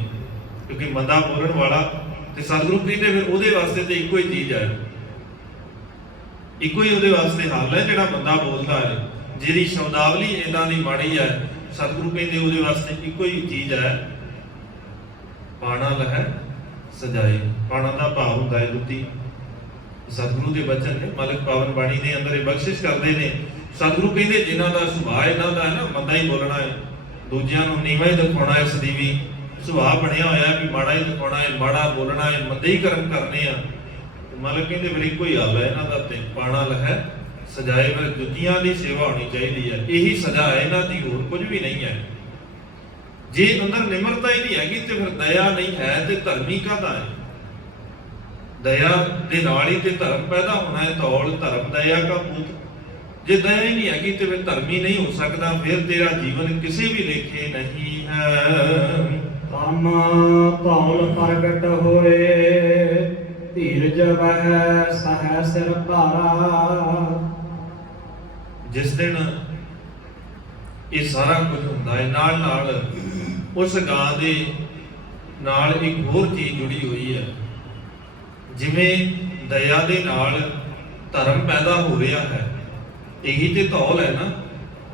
ਕਿਉਂਕਿ ਮੰਦਾ ਬੋਲਣ ਵਾਲਾ। ਤੇ ਸਤਿਗੁਰੂ ਕਹਿੰਦੇ ਫਿਰ ਉਹਦੇ ਵਾਸਤੇ ਤੇ ਇੱਕੋ ਹੀ ਚੀਜ਼ ਹੈ, ਇੱਕੋ ਹੀ ਉਹਦੇ ਵਾਸਤੇ ਹੱਲ ਹੈ ਜਿਹੜਾ ਬੰਦਾ ਬੋਲਦਾ ਹੈ, ਜਿਹਦੀ ਸ਼ਬਦਾਵਲੀ ਇਦਾਂ ਦੀ ਮਾੜੀ ਹੈ। ਸਤਿਗੁਰੂ ਕਹਿੰਦੇ ਉਹਦੇ ਵਾਸਤੇ ਇੱਕੋ ਹੀ ਚੀਜ਼ ਹੈ, ਪਾਣਾ ਲਹਿ ਸਜਾਏ। ਪਾਣਾ ਦਾ ਭਾਵ ਹੁੰਦਾ ਹੈ ਜੁੱਤੀ। ਸਤਿਗੁਰੂ ਦੇ ਬਚਨ ਨੇ, ਮਾਲਕ ਪਾਵਨ ਬਾਣੀ ਦੇ ਅੰਦਰ ਇਹ ਬਖਸ਼ਿਸ਼ ਕਰਦੇ ਨੇ। ਸਤਿਗੁਰੂ ਕਹਿੰਦੇ ਜਿਨ੍ਹਾਂ ਦਾ ਸੁਭਾਅ ਇਹਨਾਂ ਦਾ ਹੈ ਨਾ, ਮੰਦਾ ਹੀ ਬੋਲਣਾ ਹੈ, ਦੂਜਿਆਂ ਨੂੰ ਨੀਵਾਂ ਹੀ ਦਿਖਾਉਣਾ ਹੈ, ਸਦੀਵੀ ਸੁਭਾਅ ਬਣਿਆ ਹੋਇਆ ਵੀ ਮਾੜਾ ਹੀ ਦਿਖਾਉਣਾ ਹੈ, ਮਾੜਾ ਬੋਲਣਾ ਹੈ, ਮੰਦੇ ਹੀ ਕਰਮ ਕਰਨੇ ਆ। ਮਾਲਕ ਕਹਿੰਦੇ ਫਿਰ ਇੱਕੋ ਹੀ ਹਾਲ ਹੈ ਇਹਨਾਂ ਦਾ, ਤੇ ਪਾਣਾ ਲਹਿ ਸਜਾਏ। ਫਿਰ ਜੁੱਤੀਆਂ ਦੀ ਸੇਵਾ ਹੋਣੀ ਚਾਹੀਦੀ ਹੈ, ਇਹੀ ਸਜ਼ਾ ਹੈ ਇਹਨਾਂ ਦੀ, ਹੋਰ ਕੁਝ ਵੀ ਨਹੀਂ ਹੈ। ਜੇ ਅੰਦਰ ਨਿਮਰਤਾ ਹੀ ਨਹੀਂ ਹੈਗੀ ਤੇ ਫਿਰ ਦਇਆ ਨਹੀਂ ਹੈ, ਤੇ ਧਰਮੀ ਕਾਹਦਾ ਹੈ? ਦਇਆ ਦੇ ਨਾਲ ਹੀ ਤੇ ਧਰਮ ਪੈਦਾ ਹੋਣਾ ਹੈ। ਧੌਲ ਧਰਮ ਦਇਆ ਕਾ ਪੂਤ। ਜੇ ਦਇਆ ਹੀ ਨਹੀਂ ਹੈਗੀ ਤੇ ਫਿਰ ਧਰਮੀ ਨਹੀਂ ਹੋ ਸਕਦਾ, ਫਿਰ ਤੇਰਾ ਜੀਵਨ ਕਿਸੇ ਵੀ ਲੇਖੇ ਨਹੀਂ ਹੈ। ਧਰਮ ਧੌਲ ਪ੍ਰਗਟ ਹੋਏ, ਧੀਰਜ ਵਹਿ ਸਹਿ ਸਿਰ ਭਾਰਾ। ਜਿਸ ਦਿਨ ਇਹ ਸਾਰਾ ਕੁਝ ਹੁੰਦਾ ਹੈ, ਨਾਲ ਨਾਲ ਉਸ ਗਾਂ ਦੇ ਨਾਲ ਇੱਕ ਹੋਰ ਚੀਜ਼ ਜੁੜੀ ਹੋਈ ਹੈ। ਜਿਵੇਂ ਦਇਆ ਦੇ ਨਾਲ ਧਰਮ ਪੈਦਾ ਹੋ ਰਿਹਾ ਹੈ, ਇਹੀ ਤੇ ਧੌਲ ਹੈ ਨਾ।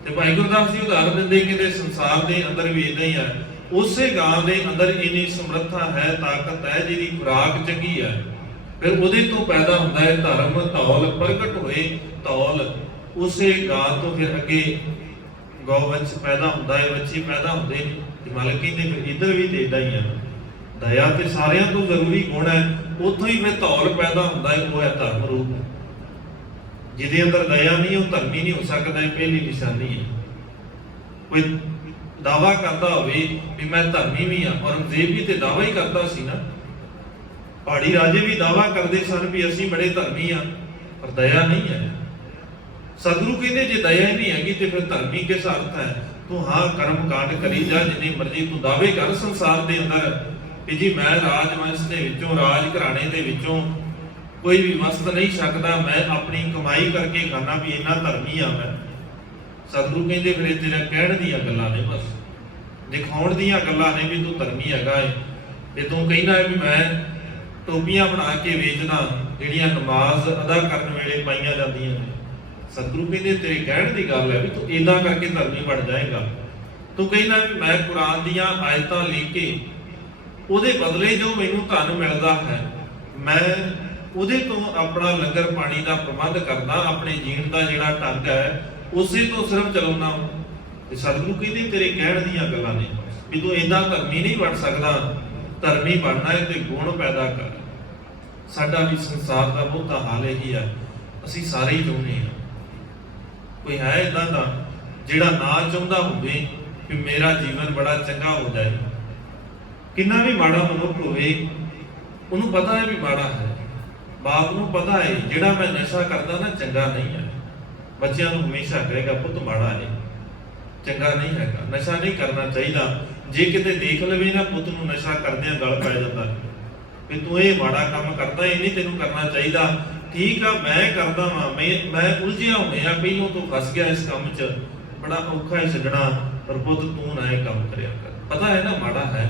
ਤੇ ਭਾਈ ਗੁਰਦਾਸ ਜੀ ਉਦਾਹਰਨ ਦਿੰਦੇ ਕਿ ਸੰਸਾਰ ਦੇ ਅੰਦਰ ਵੀ ਇਦਾਂ ਹੀ ਹੈ। ਉਸੇ ਗਾਂ ਦੇ ਅੰਦਰ ਇੰਨੀ ਸਮਰੱਥਾ ਹੈ, ਤਾਕਤ ਹੈ, ਜਿਹਦੀ ਖੁਰਾਕ ਚੰਗੀ ਹੈ, ਫਿਰ ਉਹਦੇ ਤੋਂ ਪੈਦਾ ਹੁੰਦਾ ਹੈ ਧਰਮ। ਧੌਲ ਪ੍ਰਗਟ ਹੋਏ, ਧੌਲ ਉਸੇ ਗਾਂ ਤੋਂ ਫਿਰ ਅੱਗੇ ਗਊਵੰਸ਼ ਪੈਦਾ ਹੁੰਦਾ ਹੈ, ਬੱਚੇ ਪੈਦਾ ਹੁੰਦੇ ਨੇ। ਤੇ ਮਾਲਕ ਕਹਿੰਦੇ ਫਿਰ ਇੱਧਰ ਵੀ ਤੇ ਇਦਾਂ ਹੀ ਹੈ। ਦਇਆ ਤੇ ਸਾਰਿਆਂ ਤੋਂ ਜ਼ਰੂਰੀ ਗੁਣ ਹੈ, ਉੱਥੋਂ ਹੀ ਫਿਰ ਧੌਲ ਪੈਦਾ ਹੁੰਦਾ ਹੈ, ਉਹ ਹੈ ਧਰਮ ਰੂਪ। ਜਿਹਦੇ ਅੰਦਰ ਦਇਆ ਨਹੀਂ, ਉਹ ਧਰਮੀ ਨਹੀਂ ਹੋ ਸਕਦਾ। ਇਹ ਪਹਿਲੀ ਨਿਸ਼ਾਨੀ ਹੈ। ਕੋਈ ਦਾਵਾ ਕਰਦਾ ਹੋਵੇ ਵੀ ਮੈਂ ਧਰਮੀ ਵੀ ਹਾਂ, ਔਰੰਗਜ਼ੇਬ ਵੀ ਤੇ ਦਾਵਾ ਹੀ ਕਰਦਾ ਸੀ ਨਾ। ਪਹਾੜੀ ਰਾਜੇ ਵੀ ਦਾਵਾ ਕਰਦੇ ਸਨ ਵੀ ਅਸੀਂ ਬੜੇ ਧਰਮੀ ਹਾਂ, ਪਰ ਦਇਆ ਨਹੀਂ ਹੈ। ਸਤਿਗੁਰੂ ਕਹਿੰਦੇ ਜੇ ਦਇਆ ਨਹੀਂ ਹੈਗੀ ਤੇ ਫਿਰ ਧਰਮੀ ਕਿਸ ਅਰਥ ਹੈ? ਤੂੰ ਹਾਂ ਕਰਮ ਕਾਂਡ ਕਰੀ ਜਾ, ਜਿੰਨੀ ਮਰਜ਼ੀ ਤੂੰ ਦਾਅਵੇ ਕਰ ਸੰਸਾਰ ਦੇ ਅੰਦਰ ਕਿ ਜੀ ਮੈਂ ਰਾਜਵੰਸ਼ ਦੇ ਵਿੱਚੋਂ, ਰਾਜ ਘਰਾਣੇ ਦੇ ਵਿੱਚੋਂ ਕੋਈ ਵੀ ਵਸਤ ਨਹੀਂ ਸਕਦਾ, ਮੈਂ ਆਪਣੀ ਕਮਾਈ ਕਰਕੇ ਖਾਣਾ, ਵੀ ਇੰਨਾ ਧਰਮੀ ਆ ਮੈਂ। ਸਤਿਗੁਰੂ ਕਹਿੰਦੇ ਫਿਰ ਇਹ ਤੇਰਾ ਕਹਿਣ ਦੀਆਂ ਗੱਲਾਂ ਨੇ, ਬਸ ਦਿਖਾਉਣ ਦੀਆਂ ਗੱਲਾਂ ਨੇ ਵੀ ਤੂੰ ਧਰਮੀ ਹੈਗਾ ਏ। ਤੇ ਤੂੰ ਕਹਿੰਦਾ ਹੈ ਵੀ ਮੈਂ ਟੋਪੀਆਂ ਬਣਾ ਕੇ ਵੇਚਦਾ, ਜਿਹੜੀਆਂ ਨਮਾਜ਼ ਅਦਾ ਕਰਨ ਵੇਲੇ ਪਾਈਆਂ ਜਾਂਦੀਆਂ ਨੇ। ਸਤਿਗੁਰੂ ਕਹਿੰਦੇ ਤੇਰੇ ਕਹਿਣ ਦੀ ਗੱਲ ਹੈ ਵੀ ਤੂੰ ਇਦਾਂ ਕਰਕੇ ਧਰਮੀ ਬਣ ਜਾਏਗਾ। ਤੂੰ ਕਹਿੰਦਾ ਵੀ ਮੈਂ ਕੁਰਾਨ ਦੀਆਂ ਆਇਤਾਂ ਲਿਖ ਕੇ ਉਹਦੇ ਬਦਲੇ ਜੋ ਮੈਨੂੰ ਧਨ ਮਿਲਦਾ ਹੈ, ਮੈਂ ਉਹਦੇ ਤੋਂ ਆਪਣਾ ਲੰਗਰ ਪਾਣੀ ਦਾ ਪ੍ਰਬੰਧ ਕਰਦਾ, ਆਪਣੇ ਜੀਣ ਦਾ ਜਿਹੜਾ ਢੰਗ ਹੈ ਉਸੇ ਤੋਂ ਸਿਰਫ ਚਲਾਉਣਾ। ਤੇ ਸਤਿਗੁਰੂ ਕਹਿੰਦੇ ਤੇਰੇ ਕਹਿਣ ਦੀਆਂ ਗੱਲਾਂ ਨੇ ਵੀ ਤੂੰ ਇਦਾਂ ਧਰਮੀ ਨਹੀਂ ਬਣ ਸਕਦਾ। ਧਰਮੀ ਬਣਨਾ ਹੈ ਤੇ ਗੁਣ ਪੈਦਾ ਕਰ। ਸਾਡਾ ਵੀ ਸੰਸਾਰ ਦਾ ਬਹੁਤਾ ਹਾਲ ਇਹੀ ਹੈ, ਅਸੀਂ ਸਾਰੇ ਹੀ ਚਾਹੁੰਦੇ ਹਾਂ। ਕੋਈ ਹੈ ਇਦਾਂ ਦਾ ਜਿਹੜਾ ਨਾ ਚਾਹੁੰਦਾ ਹੋਵੇ ਕਿ ਮੇਰਾ ਜੀਵਨ ਬੜਾ ਚੰਗਾ ਹੋ ਜਾਏ? ਕਿੰਨਾ ਵੀ ਮਾੜਾ ਮਨੁੱਖ ਹੋਵੇ, ਉਹਨੂੰ ਪਤਾ ਹੈ ਵੀ ਮਾੜਾ ਹੈ। ਬਾਪ ਨੂੰ ਪਤਾ ਹੈ ਜਿਹੜਾ ਮੈਂ ਨਸ਼ਾ ਕਰਦਾ ਨਾ ਚੰਗਾ ਨਹੀਂ ਹੈ। ਬੱਚਿਆਂ ਨੂੰ ਹਮੇਸ਼ਾ ਕਹੇਗਾ ਪੁੱਤ ਮਾੜਾ ਹੈ, ਚੰਗਾ ਨਹੀਂ ਹੈਗਾ, ਨਸ਼ਾ ਨਹੀਂ ਕਰਨਾ ਚਾਹੀਦਾ। ਜੇ ਕਿਤੇ ਦੇਖ ਲਵੇ ਨਾ ਪੁੱਤ ਨੂੰ ਨਸ਼ਾ ਕਰਦਿਆਂ ਗਲ ਪੈ ਜਾਂਦਾ ਵੀ ਤੂੰ ਇਹ ਮਾੜਾ ਕੰਮ ਕਰਦਾ, ਇਹ ਨਹੀਂ ਤੈਨੂੰ ਕਰਨਾ ਚਾਹੀਦਾ। ਠੀਕ ਆ, ਮੈਂ ਕਰਦਾ ਵਾਂ, ਮੈਂ ਉਲਝਿਆ ਹੋਇਆ, ਪਹਿਲੋਂ ਤੋਂ ਫਸ ਗਿਆ ਇਸ ਕੰਮ 'ਚ, ਬੜਾ ਔਖਾ ਹੈ ਛੱਡਣਾ, ਪਰ ਪੁੱਤ ਤੂੰ ਨਾ ਇਹ ਕੰਮ ਕਰਿਆ ਕਰ। ਪਤਾ ਹੈ ਨਾ ਮਾੜਾ ਹੈ,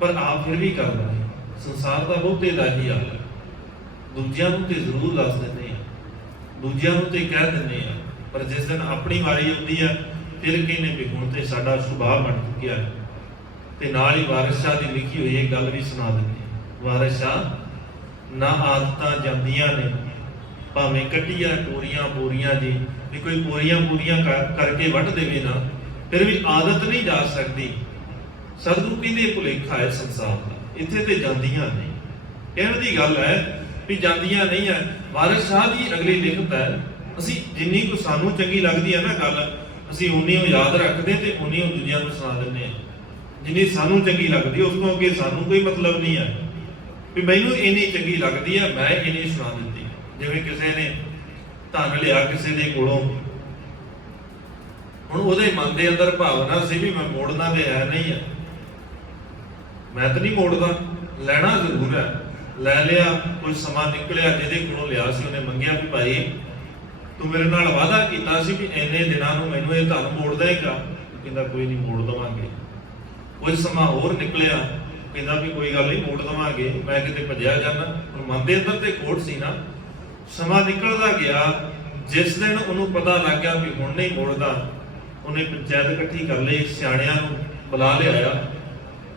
ਪਰ ਆਪ ਫਿਰ ਵੀ ਕਰਦਾ ਹੈ। ਸੰਸਾਰ ਦਾ ਬਹੁਤੇ ਦਾ ਹੀ ਹਾਲ ਹੈ। ਦੂਜਿਆਂ ਨੂੰ ਤੇ ਜ਼ਰੂਰ ਦੱਸ ਦਿੰਦੇ ਆ, ਦੂਜਿਆਂ ਨੂੰ ਤੇ ਕਹਿ ਦਿੰਦੇ ਆ, ਪਰ ਜਿਸ ਦਿਨ ਆਪਣੀ ਵਾਰੀ ਆਉਂਦੀ ਆ ਫਿਰ ਕਹਿੰਦੇ ਵੀ ਹੁਣ ਤੇ ਸਾਡਾ ਸੁਭਾਅ ਬਣ ਚੁੱਕਿਆ ਹੈ। ਤੇ ਨਾਲ ਹੀ ਵਾਰਿਸ ਸ਼ਾਹ ਦੀ ਲਿਖੀ ਹੋਈ ਇਹ ਗੱਲ ਵੀ ਸੁਣਾ ਦਿੰਦੇ। ਵਾਰਿਸ ਸ਼ਾਹ, ਨਾ ਆਦਤਾਂ ਜਾਂਦੀਆਂ ਨੇ ਭਾਵੇਂ ਕੱਟੀਆਂ ਕੋਰੀਆਂ ਬੋਰੀਆਂ ਜੀ, ਵੀ ਕੋਈ ਕੋਰੀਆਂ ਬੋਰੀਆਂ ਕਰਕੇ ਵੱਢ ਦੇਵੇ ਨਾ, ਫਿਰ ਵੀ ਆਦਤ ਨਹੀਂ ਜਾ ਸਕਦੀ। ਸਤਿਗੁਰੂ ਕਹਿੰਦੇ ਭੁਲੇਖਾ ਹੈ ਸੰਸਾਰ ਦਾ, ਇੱਥੇ ਤੇ ਜਾਂਦੀਆਂ ਨੇ। ਕਹਿਣ ਦੀ ਗੱਲ ਹੈ ਵੀ ਜਾਂਦੀਆਂ ਨਹੀਂ ਹੈ। ਵਾਰਿਸ ਸ਼ਾਹ ਦੀ ਅਗਲੀ ਲਿਖਤ ਹੈ, ਅਸੀਂ ਜਿੰਨੀ ਕੁ ਸਾਨੂੰ ਚੰਗੀ ਲੱਗਦੀ ਹੈ ਨਾ ਗੱਲ, ਅਸੀਂ ਉਨੀ ਉਹ ਯਾਦ ਰੱਖਦੇ ਤੇ ਉਨੀ ਉਹ ਦੂਜਿਆਂ ਨੂੰ ਸੁਣਾ ਦਿੰਦੇ ਹਾਂ। ਜਿੰਨੀ ਸਾਨੂੰ ਚੰਗੀ ਲੱਗਦੀ ਉਸ ਤੋਂ ਅੱਗੇ ਸਾਨੂੰ ਕੋਈ ਮਤਲਬ ਨਹੀਂ ਹੈ ਵੀ ਮੈਨੂੰ ਇੰਨੀ ਚੰਗੀ ਲੱਗਦੀ ਹੈ, ਮੈਂ ਇੰਨੀ ਸੁਣਾ ਦਿੱਤੀ। ਜਿਵੇਂ ਕਿਸੇ ਨੇ ਧਨ ਲਿਆ ਕਿਸੇ ਦੇ ਕੋਲੋਂ, ਹੁਣ ਉਹਦੇ ਮਨ ਦੇ ਅੰਦਰ ਭਾਵਨਾ ਸੀ ਵੀ ਮੈਂ ਮੋੜਨਾ ਤੇ ਹੈ ਨਹੀਂ ਹੈ, ਮੈਂ ਤਾਂ ਨਹੀਂ ਮੋੜਦਾ, ਲੈਣਾ ਜ਼ਰੂਰ ਹੈ। ਲੈ ਲਿਆ, ਕੁਝ ਸਮਾਂ ਨਿਕਲਿਆ, ਜਿਹਦੇ ਕੋਲੋਂ ਲਿਆ ਸੀ ਉਹਨੇ ਮੰਗਿਆ ਵੀ ਭਾਈ ਤੂੰ ਮੇਰੇ ਨਾਲ ਵਾਅਦਾ ਕੀਤਾ ਸੀ ਵੀ ਇੰਨੇ ਦਿਨਾਂ ਨੂੰ ਮੈਨੂੰ ਇਹ ਧਨ ਮੋੜ ਦੇਗਾ। ਕਹਿੰਦਾ ਕੋਈ ਨਹੀਂ, ਮੋੜ ਦੇਵਾਂਗੇ। ਕੁਝ ਸਮਾਂ ਹੋਰ ਨਿਕਲਿਆ, ਕਹਿੰਦਾ ਵੀ ਕੋਈ ਗੱਲ ਨਹੀਂ, ਮੋੜ ਦੇਵਾਂਗੇ, ਮੈਂ ਕਿਤੇ ਭੱਜਿਆ ਜਾਣਾ। ਹੁਣ ਮਨ ਦੇ ਅੰਦਰ ਤੇ ਖੋਟ ਸੀ ਨਾ। ਸਮਾਂ ਨਿਕਲਦਾ ਗਿਆ, ਜਿਸ ਦਿਨ ਉਹਨੂੰ ਪਤਾ ਲੱਗ ਗਿਆ ਵੀ ਹੁਣ ਨਹੀਂ ਮੋੜਦਾ, ਉਹਨੇ ਪੰਚਾਇਤ ਇਕੱਠੀ ਕਰ ਲਈ, ਸਿਆਣਿਆਂ ਨੂੰ ਬੁਲਾ ਲਿਆਇਆ।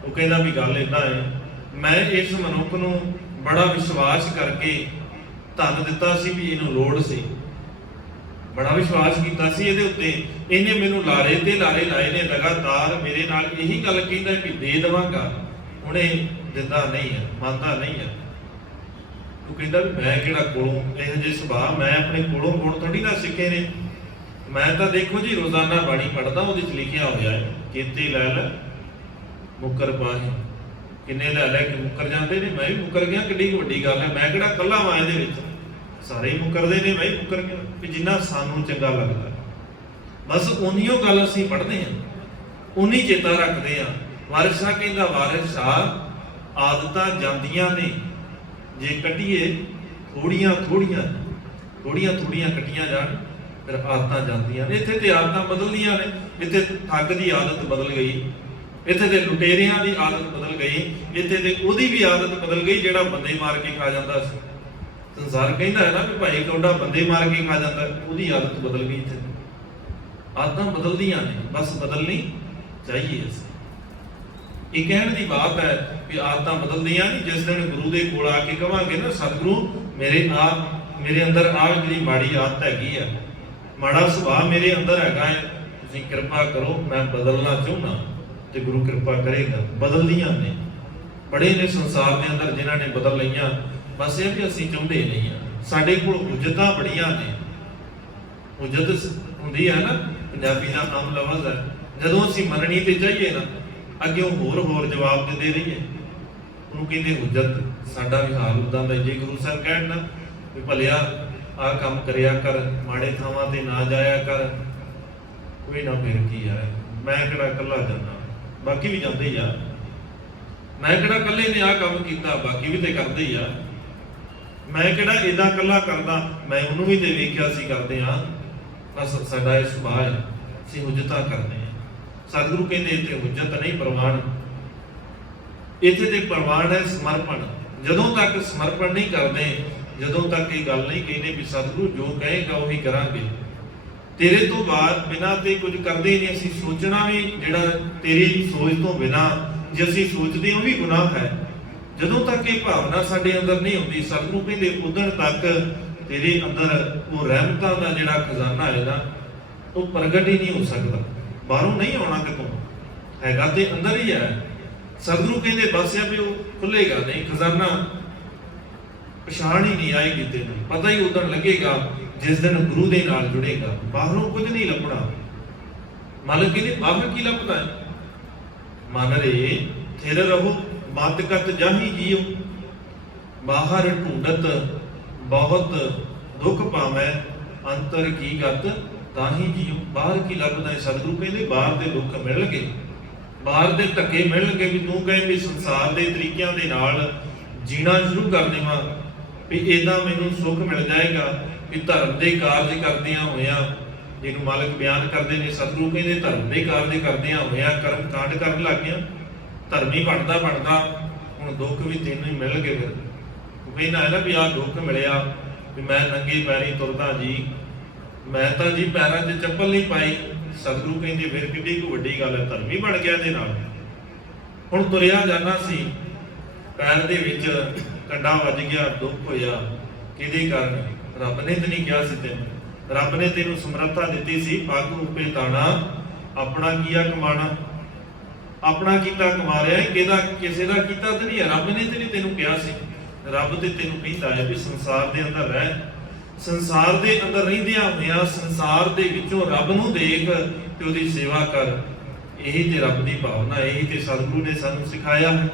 ਉਹ ਕਹਿੰਦਾ ਵੀ ਗੱਲ ਏਦਾਂ ਹੈ, ਮੈਂ ਇਸ ਮਨੁੱਖ ਨੂੰ ਬੜਾ ਵਿਸ਼ਵਾਸ ਕਰਕੇ ਧਨ ਦਿੱਤਾ ਸੀ ਵੀ ਇਹਨੂੰ ਲੋੜ ਸੀ, ਬੜਾ ਵਿਸ਼ਵਾਸ ਕੀਤਾ ਸੀ ਇਹਦੇ ਉੱਤੇ, ਇਹਨੇ ਮੈਨੂੰ ਲਾਰੇ ਤੇ ਲਾਰੇ ਲਾਏ ਨੇ ਲਗਾਤਾਰ, ਮੇਰੇ ਨਾਲ ਇਹੀ ਗੱਲ ਕਹਿੰਦਾ ਵੀ ਦੇ ਦੇਵਾਂਗਾ, ਹੁਣ ਇਹ ਦਿੰਦਾ ਨਹੀਂ ਹੈ, ਮੰਨਦਾ ਨਹੀਂ ਹੈ। ਉਹ ਕਹਿੰਦਾ ਵੀ ਮੈਂ ਕਿਹੜਾ ਕੋਲੋਂ ਇਹੋ ਜਿਹੇ ਸੁਭਾਅ, ਮੈਂ ਆਪਣੇ ਕੋਲੋਂ ਗੁਣ ਥੋੜੀ ਨਾ ਸਿੱਖੇ ਨੇ। ਮੈਂ ਤਾਂ ਦੇਖੋ ਜੀ ਰੋਜ਼ਾਨਾ ਬਾਣੀ ਪੜ੍ਹਦਾ, ਉਹਦੇ 'ਚ ਲਿਖਿਆ ਹੋਇਆ ਹੈ ਚੇਤੇ ਲੈ ਲੈ ਮੁੱਕਰ ਪਾਹੇ। ਕਿੰਨੇ ਲੈ ਲੈ ਕੇ ਮੁੱਕਰ ਜਾਂਦੇ ਨੇ, ਮੈਂ ਵੀ ਮੁੱਕਰ ਗਿਆ, ਕਿੱਡੀ ਵੱਡੀ ਗੱਲ ਹੈ। ਮੈਂ ਕਿਹੜਾ ਇਕੱਲਾ ਵਾਂ ਇਹਦੇ ਵਿੱਚ, ਸਾਰੇ ਹੀ ਮੁੱਕਰਦੇ ਨੇ, ਮੈਂ ਹੀ ਮੁੱਕਰ ਗਿਆ। ਵੀ ਜਿੰਨਾ ਸਾਨੂੰ ਚੰਗਾ ਲੱਗਦਾ ਬਸ ਉਨੀਓ ਗੱਲ ਅਸੀਂ ਪੜ੍ਹਦੇ ਹਾਂ, ਉਨੀ ਚੇਤਾ ਰੱਖਦੇ ਹਾਂ। ਵਾਰਿਸ ਸ਼ਾਹ ਕਹਿੰਦਾ, ਵਾਰਿਸ ਸ਼ਾਹ ਆਦਤਾਂ ਜਾਂਦੀਆਂ ਨੇ, ਜੇ ਕੱਢੀਏ ਥੋੜੀਆਂ ਥੋੜੀਆਂ ਕੱਟੀਆਂ ਜਾਣ ਫਿਰ ਆਦਤਾਂ ਜਾਂਦੀਆਂ ਨੇ। ਇੱਥੇ ਤੇ ਆਦਤਾਂ ਬਦਲਦੀਆਂ ਨੇ, ਇੱਥੇ ਠੱਗ ਦੀ ਆਦਤ ਬਦਲ ਗਈ, ਇੱਥੇ ਤੇ ਲੁਟੇਰਿਆਂ ਦੀ ਆਦਤ ਬਦਲ ਗਈ, ਇੱਥੇ ਤੇ ਉਹਦੀ ਵੀ ਆਦਤ ਬਦਲ ਗਈ ਜਿਹੜਾ ਬੰਦੇ ਮਾਰ ਕੇ ਖਾ ਜਾਂਦਾ ਸੀ। ਸੰਸਾਰ ਕਹਿੰਦਾ ਹੈ ਨਾ ਵੀ ਭਾਈ ਕੌਡਾ ਬੰਦੇ ਮਾਰ ਕੇ ਖਾ ਜਾਂਦਾ, ਉਹਦੀ ਆਦਤ ਬਦਲ ਗਈ। ਇੱਥੇ ਆਦਤਾਂ ਬਦਲਦੀਆਂ ਨੇ, ਬਸ ਬਦਲਣੀ ਚਾਹੀਏ। ਇਹ ਕਹਿਣ ਦੀ ਬਾਤ ਹੈ ਕਿ ਆਦਤਾਂ ਬਦਲਦੀਆਂ ਨਹੀਂ। ਜਿਸ ਦਿਨ ਗੁਰੂ ਦੇ ਕੋਲ ਆ ਕੇ ਕਵਾਂਗੇ ਨਾ, ਸਤਿਗੁਰੂ ਮੇਰੇ ਅੰਦਰ ਆ ਜਿਹੜੀ ਮਾੜੀ ਆਦਤ ਹੈਗੀ ਆ, ਮਾੜਾ ਸੁਭਾਅ ਮੇਰੇ ਅੰਦਰ ਹੈਗਾ ਹੈ, ਤੁਸੀਂ ਕਿਰਪਾ ਕਰੋ, ਮੈਂ ਬਦਲਣਾ ਚਾਹੁੰਦਾ, ਤੇ ਗੁਰੂ ਕਿਰਪਾ ਕਰੇਗਾ। ਬਦਲਦੀਆਂ ਨੇ, ਬੜੇ ਨੇ ਸੰਸਾਰ ਦੇ ਅੰਦਰ ਜਿਨ੍ਹਾਂ ਨੇ ਬਦਲ ਲਈਆਂ, ਬਸ ਇਹ ਵੀ ਅਸੀਂ ਚਾਹੁੰਦੇ ਨਹੀਂ ਆ। ਸਾਡੇ ਕੋਲ ਉਜਤਾਂ ਬੜੀਆਂ ਨੇ, ਉਜਤ ਹੁੰਦੀ ਹੈ ਨਾ, ਪੰਜਾਬੀ ਦਾ ਆਮ ਲਫ਼ਜ਼ ਹੈ, ਜਦੋਂ ਅਸੀਂ ਮੰਨਣੀ ਤੇ ਚਾਹੀਏ ਨਾ, ਅੱਗੇ ਹੋਰ ਜਵਾਬ ਦਿੰਦੇ ਰਹੀਏ, ਉਹਨੂੰ ਕਹਿੰਦੇ ਉਜਤ। ਸਾਡਾ ਵੀ ਹਾਲ ਉਦਾਂ ਦਾ। ਜੇ ਗੁਰੂ ਸਾਹਿਬ ਕਹਿਣ ਨਾ ਵੀ ਭਲਿਆ ਆਹ ਕੰਮ ਕਰਿਆ ਕਰ, ਮਾੜੇ ਥਾਵਾਂ ਤੇ ਨਾ ਜਾਇਆ ਕਰ, ਕੋਈ ਨਾ ਫਿਰ ਕੀ ਹੈ, ਮੈਂ ਕਿਹੜਾ ਇਕੱਲਾ ਜਾਂਦਾ, ਬਾਕੀ ਵੀ ਜਾਂਦੇ ਹੀ ਆ। ਮੈਂ ਕਿਹੜਾ ਇਕੱਲੇ ਨੇ ਆਹ ਕੰਮ ਕੀਤਾ, ਬਾਕੀ ਵੀ ਤੇ ਕਰਦੇ ਹੀ ਆ। ਮੈਂ ਕਿਹੜਾ ਏਦਾਂ ਇਕੱਲਾ ਕਰਦਾ, ਮੈਂ ਉਹਨੂੰ ਵੀ ਤੇ ਵੇਖਿਆ ਸੀ ਕਰਦੇ ਆ। ਬਸ ਸਾਡਾ ਇਹ ਸੁਭਾਅ ਹੈ, ਅਸੀਂ ਹੁਜਤਾਂ ਕਰਦੇ ਹਾਂ। ਸਤਿਗੁਰੂ ਕਹਿੰਦੇ ਇੱਥੇ ਹੁਜਤ ਨਹੀਂ ਪ੍ਰਵਾਨ, ਇੱਥੇ ਤੇ ਪ੍ਰਵਾਨ ਹੈ ਸਮਰਪਣ। ਜਦੋਂ ਤੱਕ ਸਮਰਪਣ ਨਹੀਂ ਕਰਦੇ, ਜਦੋਂ ਤੱਕ ਇਹ ਗੱਲ ਨਹੀਂ ਕਹਿੰਦੇ ਵੀ ਸਤਿਗੁਰੂ ਜੋ ਕਹੇਗਾ ਉਹੀ ਕਰਾਂਗੇ, ਤੇਰੇ ਤੋਂ ਬਾਅਦ ਬਿਨਾਂ ਤੇ ਕੁਝ ਕਰਦੇ ਨਹੀਂ। ਅਸੀਂ ਸੋਚਣਾ ਵੀ ਜਿਹੜਾ ਤੇਰੀ ਸੋਚ ਤੋਂ ਬਿਨਾਂ ਜੇ ਅਸੀਂ ਸੋਚਦੇ ਉਹ ਵੀ ਗੁਨਾਹ ਹੈ। ਜਦੋਂ ਤੱਕ ਇਹ ਭਾਵਨਾ ਸਾਡੇ ਅੰਦਰ ਨਹੀਂ ਹੁੰਦੀ, ਸਤਿਗੁਰੂ ਕਹਿੰਦੇ ਉਦੋਂ ਤੱਕ ਤੇਰੇ ਅੰਦਰ ਉਹ ਰਹਿਮਤਾਂ ਦਾ ਜਿਹੜਾ ਖਜ਼ਾਨਾ ਹੈ ਨਾ, ਉਹ ਪ੍ਰਗਟ ਹੀ ਨਹੀਂ ਹੋ ਸਕਦਾ। ਬਾਹਰੋਂ ਨਹੀਂ ਆਉਣਾ, ਕਿਤੋਂ ਹੈਗਾ ਤੇ ਅੰਦਰ ਹੀ ਹੈ। ਸਤਿਗੁਰੂ ਕਹਿੰਦੇ ਬਸ ਆ ਵੀ ਉਹ ਖੁੱਲੇਗਾ ਨਹੀਂ, ਖਜ਼ਾਨਾ ਪਛਾਣ ਹੀ ਨਹੀਂ ਆਏਗੀ, ਤੈਨੂੰ ਪਤਾ ਹੀ ਉਦੋਂ ਲੱਗੇਗਾ ਜਿਸ ਦਿਨ ਗੁਰੂ ਦੇ ਨਾਲ ਜੁੜੇਗਾ। ਬਾਹਰੋਂ ਕੁਝ ਨਹੀਂ ਲੱਭਣਾ। ਮਾਲਕ ਕਹਿੰਦੇ ਬਾਹਰ ਕੀ ਲੱਭਦਾ ਹੈ? ਮਨ ਰੇ ਥਿਰ ਰਹੋ ਮਤ ਕਤ ਜਾਹੀ ਜੀਓ, ਬਾਹਰ ਢੂੰਡਤ ਬਹੁਤ ਦੁੱਖ ਪਾਵੈ, ਅੰਤਰ ਕੀ ਗਤ ਤਾਹੀ ਜੀਓ। ਬਾਹਰ ਕੀ ਲੱਭਦਾ ਹੈ? ਸਤਿਗੁਰੂ ਕਹਿੰਦੇ ਬਾਹਰ ਦੇ ਦੁੱਖ ਮਿਲਣਗੇ, ਬਾਹਰ ਦੇ ਧੱਕੇ ਮਿਲਣਗੇ। ਵੀ ਤੂੰ ਕਹੇ ਵੀ ਸੰਸਾਰ ਦੇ ਤਰੀਕਿਆਂ ਦੇ ਨਾਲ ਜੀਣਾ ਸ਼ੁਰੂ ਕਰ ਦੇਵਾਂ, ਵੀ ਇਦਾਂ ਮੈਨੂੰ ਸੁੱਖ ਮਿਲ ਜਾਏਗਾ, ਵੀ ਧਰਮ ਦੇ ਕਾਰਜ ਕਰਦਿਆਂ ਹੋਇਆਂ, ਜਿਹਨੂੰ ਮਾਲਕ ਬਿਆਨ ਕਰਦੇ ਨੇ, ਸਤਿਗੁਰੂ ਕਹਿੰਦੇ ਧਰਮ ਦੇ ਕਾਰਜ ਕਰਦਿਆਂ ਹੋਇਆਂ ਕਰਮ ਕਾਂਡ ਕਰਨ ਲੱਗ ਗਿਆ, ਧਰਮੀ ਬਣਦਾ ਹੁਣ ਦੁੱਖ ਵੀ ਤੈਨੂੰ ਹੀ ਮਿਲਣਗੇ। ਫਿਰ ਤੂੰ ਕਹਿੰਦਾ ਹੈ ਨਾ ਵੀ ਆਹ ਦੁੱਖ ਮਿਲਿਆ, ਵੀ ਮੈਂ ਨੰਗੇ ਪੈਰੀ ਤੁਰਦਾ ਜੀ, ਮੈਂ ਤਾਂ ਜੀ ਪੈਰਾਂ 'ਚ ਚੱਪਲ ਨਹੀਂ ਪਾਈ। ਸਤਿਗੁਰੂ ਕਹਿੰਦੇ ਫਿਰ ਕਿੱਡੀ ਕੁ ਵੱਡੀ ਗੱਲ ਹੈ, ਧਰਮੀ ਬਣ ਗਿਆ ਇਹਦੇ ਨਾਲ। ਹੁਣ ਤੁਰਿਆ ਜਾਣਾ ਸੀ, ਪੈਰ ਦੇ ਵਿੱਚ ਕੰਡਾ ਵੱਜ ਗਿਆ, ਦੁੱਖ ਹੋਇਆ। ਕਿਹਦੇ ਕਾਰਨ? ਰੱਬ ਨੇ ਤਾਂ ਨਹੀਂ ਕਿਹਾ ਸੀ ਤੈਨੂੰ, ਰੱਬ ਨੇ ਤੈਨੂੰ ਸਮਰੱਥਾ ਦਿੱਤੀ ਸੀ, ਪੱਗ ਉੱਪੇ ਤਾਣਾ ਆਪਣਾ ਕੀਆ ਕਮਾਣਾ, ਆਪਣਾ ਕੀਤਾ ਕਮਾ ਰਿਹਾ, ਕਿਹਦਾ ਕਿਸੇ ਦਾ ਕੀਤਾ ਤਾਂ ਨਹੀਂ ਹੈ। ਰੱਬ ਨੇ ਤਾਂ ਨਹੀਂ ਤੈਨੂੰ ਕਿਹਾ ਸੀ। ਰੱਬ ਤੇ ਤੈਨੂੰ ਕਹਿੰਦਾ ਹੈ ਵੀ ਸੰਸਾਰ ਦੇ ਅੰਦਰ ਰਹਿ, ਸੰਸਾਰ ਦੇ ਅੰਦਰ ਰਹਿੰਦਿਆਂ ਹੋਇਆਂ ਸੰਸਾਰ ਦੇ ਵਿੱਚੋਂ ਰੱਬ ਨੂੰ ਦੇਖ ਤੇ ਉਹਦੀ ਸੇਵਾ ਕਰ। ਇਹੀ ਤੇ ਰੱਬ ਦੀ ਭਾਵਨਾ, ਇਹੀ ਤੇ ਸਤਿਗੁਰੂ ਨੇ ਸਾਨੂੰ ਸਿਖਾਇਆ ਹੈ।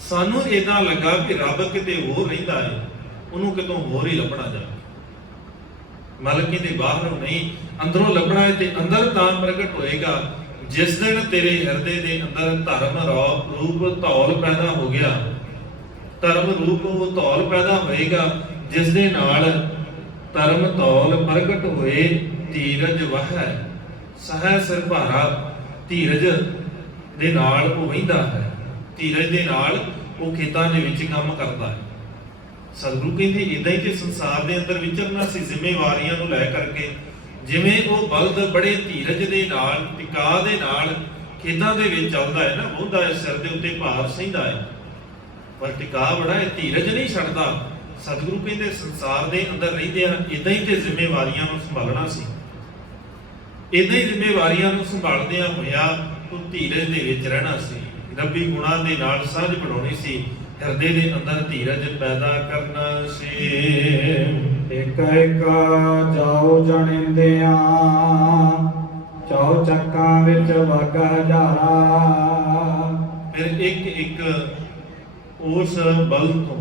ਸਾਨੂੰ ਏਦਾਂ ਲੱਗਾ ਕਿ ਰੱਬ ਕਿਤੇ ਹੋਰ ਰਹਿੰਦਾ ਹੈ, ਉਹਨੂੰ ਕਿਤੋਂ ਹੋਰ ਹੀ ਲੱਭਣਾ ਜਾ। ਮਾਲਕ ਕਹਿੰਦੇ ਬਾਹਰੋਂ ਨਹੀਂ, ਅੰਦਰੋਂ ਲੱਭਣਾ ਹੈ। ਤੇ ਅੰਦਰ ਤਾਂ ਪ੍ਰਗਟ ਹੋਏਗਾ ਜਿਸ ਦਿਨ ਤੇਰੇ ਹਿਰਦੇ ਦੇ ਅੰਦਰ ਧਰਮ ਰੂਪ ਧੌਲ ਪੈਦਾ ਹੋ ਗਿਆ। ਧਰਮ ਰੂਪ ਉਹ ਧੌਲ ਪੈਦਾ ਹੋਏਗਾ ਜਿਸ ਦੇ ਨਾਲ ਧਰਮ ਧੌਲ ਪ੍ਰਗਟ ਹੋਏ, ਧੀਰਜ ਵਹੈ ਸਹਿ ਸਿਰ ਭਾਰਾ। ਧੀਰਜ ਦੇ ਨਾਲ ਉਹ ਵਹਿੰਦਾ ਹੈ, ਧੀਰਜ ਦੇ ਨਾਲ ਉਹ ਖੇਤਾਂ ਦੇ ਵਿੱਚ ਕੰਮ ਕਰਦਾ ਹੈ। ਸਤਿਗੁਰੂ ਕਹਿੰਦੇ ਇਦਾਂ ਹੀ ਤੇ ਸੰਸਾਰ ਦੇ ਅੰਦਰ ਵਿਚਰਨਾ ਸੀ, ਜ਼ਿੰਮੇਵਾਰੀਆਂ ਨੂੰ ਲੈ ਕਰਕੇ। ਜਿਵੇਂ ਉਹ ਬਲਦ ਬੜੇ ਧੀਰਜ ਦੇ ਨਾਲ, ਟਿਕਾ ਦੇ ਨਾਲ ਖੇਤਾਂ ਦੇ ਵਿੱਚ ਚੱਲਦਾ ਹੈ ਨਾ, ਉਹਦਾ ਸਿਰ ਦੇ ਉੱਤੇ ਭਾਰ ਸਹਿੰਦਾ ਹੈ, ਪਰ ਟਿਕਾ ਬੜਾ ਹੈ, ਧੀਰਜ ਨਹੀਂ ਛੱਡਦਾ। ਸਤਿਗੁਰੂ ਕਹਿੰਦੇ ਸੰਸਾਰ ਦੇ ਅੰਦਰ ਰਹਿੰਦੇ ਆ ਇਦਾਂ ਹੀ ਤੇ ਜ਼ਿੰਮੇਵਾਰੀਆਂ ਨੂੰ ਸੰਭਾਲਣਾ ਸੀ। ਇਦਾਂ ਹੀ ਜ਼ਿੰਮੇਵਾਰੀਆਂ ਨੂੰ ਸੰਭਾਲਦਿਆਂ ਹੋਇਆ ਤੂੰ ਧੀਰਜ ਦੇ ਵਿੱਚ ਰਹਿਣਾ ਸੀ, ਰੱਬੀ ਗੁਣਾਂ ਦੇ ਨਾਲ ਸਾਂਝ ਬਣਾਉਣੀ ਸੀ, ਹਿਰਦੇ ਦੇ ਅੰਦਰ ਧੀਰਜ ਪੈਦਾ ਕਰਨਾ ਸੀ। ਇੱਕ ਇੱਕ ਜਾਓ ਜਣਿੰਦਿਆਂ, ਚੌ ਚੱਕਾਂ ਵਿੱਚ ਵਗ ਹਜ਼ਾਰਾ। ਫਿਰ ਇੱਕ ਇੱਕ ਉਸ ਬਲਦ ਤੋਂ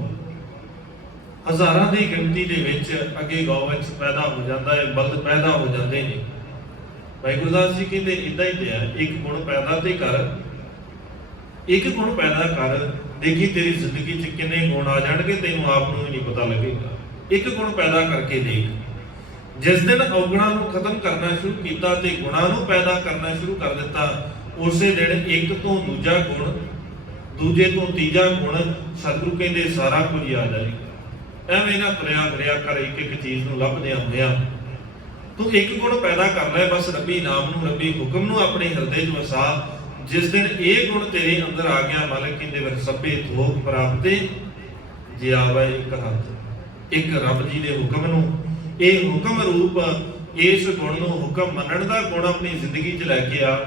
ਹਜ਼ਾਰਾਂ ਦੀ ਗਿਣਤੀ ਦੇ ਵਿੱਚ ਅੱਗੇ ਗਾਉਂ ਵਿੱਚ ਪੈਦਾ ਹੋ ਜਾਂਦਾ ਹੈ, ਬਲਦ ਪੈਦਾ ਹੋ ਜਾਂਦੇ ਨੇ। ਭਾਈ ਗੁਰਦਾਸ ਜੀ ਕਹਿੰਦੇ ਇਦਾਂ ਹੀ ਤੇ ਹੈ, ਇੱਕ ਗੁਣ ਪੈਦਾ ਤੇ ਕਰ, ਇੱਕ ਗੁਣ ਪੈਦਾ ਕਰ, ਦੇਖੀ ਤੇਰੀ ਜ਼ਿੰਦਗੀ 'ਚ ਕਿੰਨੇ ਗੁਣ ਆ ਜਾਣਗੇ, ਤੈਨੂੰ ਆਪ ਨੂੰ ਵੀ ਨਹੀਂ ਪਤਾ ਲੱਗੇਗਾ। ਇੱਕ ਗੁਣ ਪੈਦਾ ਕਰਕੇ ਦੇਖ। ਜਿਸ ਦਿਨ ਔਗਣਾਂ ਨੂੰ ਖਤਮ ਕਰਨਾ ਸ਼ੁਰੂ ਕੀਤਾ ਤੇ ਗੁਣਾਂ ਨੂੰ ਪੈਦਾ ਕਰਨਾ ਸ਼ੁਰੂ ਕਰ ਦਿੱਤਾ, ਉਸੇ ਦਿਨ ਇੱਕ ਤੋਂ ਦੂਜਾ ਗੁਣ, ਦੂਜੇ ਤੋਂ ਤੀਜਾ ਗੁਣ, ਸਤਿਗੁਰੂ ਕਹਿੰਦੇ ਸਾਰਾ ਕੁਝ ਆ ਜਾਏਗਾ। ਐਵੇਂ ਨਾ ਤੁਰਿਆ ਫਿਰਿਆ ਕਰ ਇੱਕ ਇੱਕ ਚੀਜ਼ ਨੂੰ ਲੱਭਦਿਆਂ ਹੋਇਆ। ਤੂੰ ਇੱਕ ਗੁਣ ਪੈਦਾ ਕਰ ਲੈ, ਬਸ ਰੱਬੀ ਨਾਮ ਨੂੰ, ਰੱਬੀ ਹੁਕਮ ਨੂੰ ਆਪਣੇ ਹਿਰਦੇ 'ਚ ਵਸਾ। ਜਿਸ ਦਿਨ ਇਹ ਗੁਣ ਤੇਰੇ ਅੰਦਰ ਆ ਗਿਆ, ਮਾਲਕ ਕਹਿੰਦੇ ਫਿਰ ਸਭੇ ਥੋਕ ਪ੍ਰਾਪਤੇ ਜੇ ਆਵੇ ਇੱਕ ਹੱਥ। ਇੱਕ ਰੱਬ ਜੀ ਦੇ ਹੁਕਮ ਨੂੰ, ਇਹ ਹੁਕਮ ਰੂਪ ਇਸ ਗੁਣ ਨੂੰ, ਹੁਕਮ ਮੰਨਣ ਦਾ ਗੁਣ ਆਪਣੀ ਜ਼ਿੰਦਗੀ 'ਚ ਲੈ ਕੇ ਆ।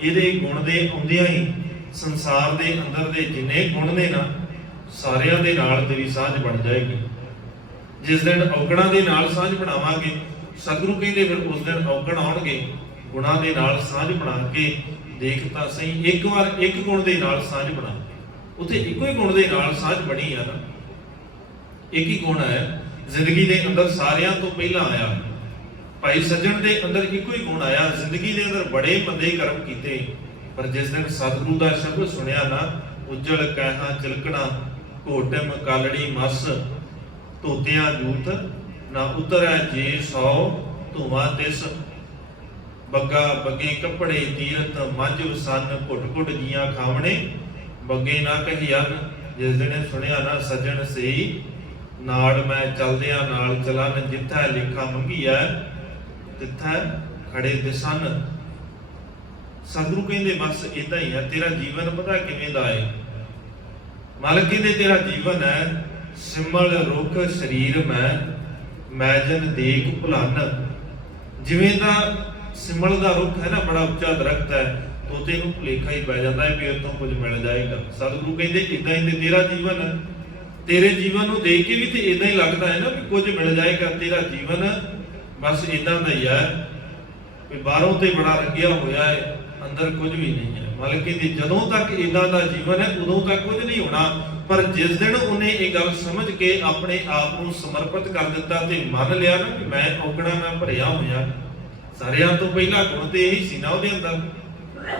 ਇਹਦੇ ਗੁਣ ਦੇ ਆਉਂਦਿਆਂ ਹੀ ਸੰਸਾਰ ਦੇ ਅੰਦਰ ਦੇ ਜਿੰਨੇ ਗੁਣ ਨੇ ਨਾ, ਸਾਰਿਆਂ ਦੇ ਨਾਲ ਤੇਰੀ ਸਾਂਝ ਬਣ ਜਾਏਗੀ। ਜਿਸ ਦਿਨ ਔਗਣਾਂ ਦੇ ਨਾਲ ਸਾਂਝ ਬਣਾਵਾਂਗੇ, ਸਤਿਗੁਰੂ ਕਹਿੰਦੇ ਫਿਰ ਉਸ ਦਿਨ ਔਗਣ ਆਉਣਗੇ, ਗੁਣਾਂ ਦੇ ਨਾਲ ਸਾਂਝ ਬਣਾ ਕੇ ਦੇਖ ਤਾਂ ਸਹੀ। ਇੱਕ ਵਾਰ ਇੱਕ ਗੁਣ ਦੇ ਨਾਲ ਸਾਂਝ ਬਣਾ, ਉੱਥੇ ਇੱਕੋ ਹੀ ਗੁਣ ਦੇ ਨਾਲ ਸਾਂਝ ਬਣੀ ਆ ਨਾ, ਇੱਕ ਹੀ ਗੁਣ ਹੈ ਜ਼ਿੰਦਗੀ ਦੇ ਅੰਦਰ, ਸਾਰਿਆਂ ਤੋਂ ਪਹਿਲਾਂ ਆਇਆ। ਭਾਈ ਸੱਜਣ ਦੇ ਅੰਦਰ ਇੱਕੋ ਹੀ ਗੁਣ ਆਇਆ, ਜ਼ਿੰਦਗੀ ਦੇ ਅੰਦਰ ਬੜੇ ਮੰਦੇ ਕਰਮ ਕੀਤੇ, ਪਰ ਜਿਸ ਦਿਨ ਸਤਿਗੁਰੂ ਦਾ ਸ਼ਬਦ ਸੁਣਿਆ ਨਾ, ਉਜਲ ਕਹਿਆ ਚਿਲਕਣਾ, ਘੋਟਮ ਕਾਲੜੀ ਮਸ, ਧੋਤਿਆਂ ਜੂਠ ਨਾ ਉਤਰੈ ਜੇ ਸੌ, ਧੂਆਂ ਤਿਸ ਬੱਗਾ ਬੱਗੇ ਕੱਪੜੇ ਤੀਰਤ ਮੱਝ ਵਸਨ, ਘੁੱਟ ਘੁੱਟ ਜੀਆਂ ਖਾਵਣੇ ਬੱਗੇ ਨਾ ਕਹੀਅਨ। ਜਿਸ ਦਿਨ ਸੁਣਿਆ ਨਾ ਸੱਜਣ ਸਹੀ, ਨਾੜ ਮੈਂ ਚਲਦਿਆਂ ਨਾਲ ਚਲਨ, ਜਿੱਥੈ ਲਿਖਾ ਮੰਗੀਐ ਤਿੱਥੈ ਖੜੇ ਦਿਸਨ। ਸਤਿਗੁਰੂ ਕਹਿੰਦੇ ਬਸ ਇਦਾਂ ਹੀ ਹੈ ਤੇਰਾ ਜੀਵਨ। ਪਤਾ ਕਿਵੇਂ ਦਾ ਹੈ? ਮਾਲਕ ਕਹਿੰਦੇ ਤੇਰਾ ਜੀਵਨ ਹੈ ਸਿਮਲ ਰੁੱਖ ਸਰੀਰ ਮੈਂ ਜਨ ਦੇਖ ਭੁਲਨ। ਜਿਵੇਂ ਦਾ ਸਿਮਲ ਦਾ ਰੁੱਖ ਹੈ ਨਾ, ਬੜਾ ਉੱਚਾ ਦਰਖਤ ਹੈ, ਤੋਤੇ ਨੂੰ ਭੁਲੇਖਾ ਹੀ ਪੈ ਜਾਂਦਾ ਹੈ ਵੀ ਇਹ ਤੋਂ ਕੁਝ ਮਿਲ ਜਾਏਗਾ। ਸਤਿਗੁਰੂ ਕਹਿੰਦੇ ਇਦਾਂ ਹੀ ਤੇ ਤੇਰਾ ਜੀਵਨ ਹੈ, ਤੇਰੇ ਜੀਵਨ ਨੂੰ ਦੇਖ ਕੇ ਵੀ ਤੇ ਇਦਾਂ ਹੀ ਲੱਗਦਾ ਹੈ ਨਾ ਵੀ ਕੁਝ ਮਿਲ ਜਾਏਗਾ। ਤੇਰਾ ਜੀਵਨ ਬਸ ਇਦਾਂ ਦਾ ਹੀ ਹੈ ਵੀ ਬਾਹਰੋਂ ਤੇ ਬੜਾ ਰੰਗਿਆ ਹੋਇਆ ਹੈ, ਅੰਦਰ ਕੁਝ ਵੀ ਨਹੀਂ ਹੈ। ਮਤਲਬ ਕਿ ਜਦੋਂ ਤੱਕ ਇਦਾਂ ਦਾ ਜੀਵਨ ਹੈ ਉਦੋਂ ਤੱਕ ਕੁਝ ਨਹੀਂ ਹੋਣਾ। ਪਰ ਜਿਸ ਦਿਨ ਉਹਨੇ ਇਹ ਗੱਲ ਸਮਝ ਕੇ ਆਪਣੇ ਆਪ ਨੂੰ ਸਮਰਪਿਤ ਕਰ ਦਿੱਤਾ ਤੇ ਮੰਨ ਲਿਆ ਨਾ ਕਿ ਮੈਂ ਔਗਣਾ ਮੈਂ ਭਰਿਆ ਹੋਇਆ, ਸਾਰਿਆਂ ਤੋਂ ਪਹਿਲਾ ਗੁਣ ਤੇ ਇਹੀ ਸੀ ਨਾ ਉਹਦੇ ਅੰਦਰ,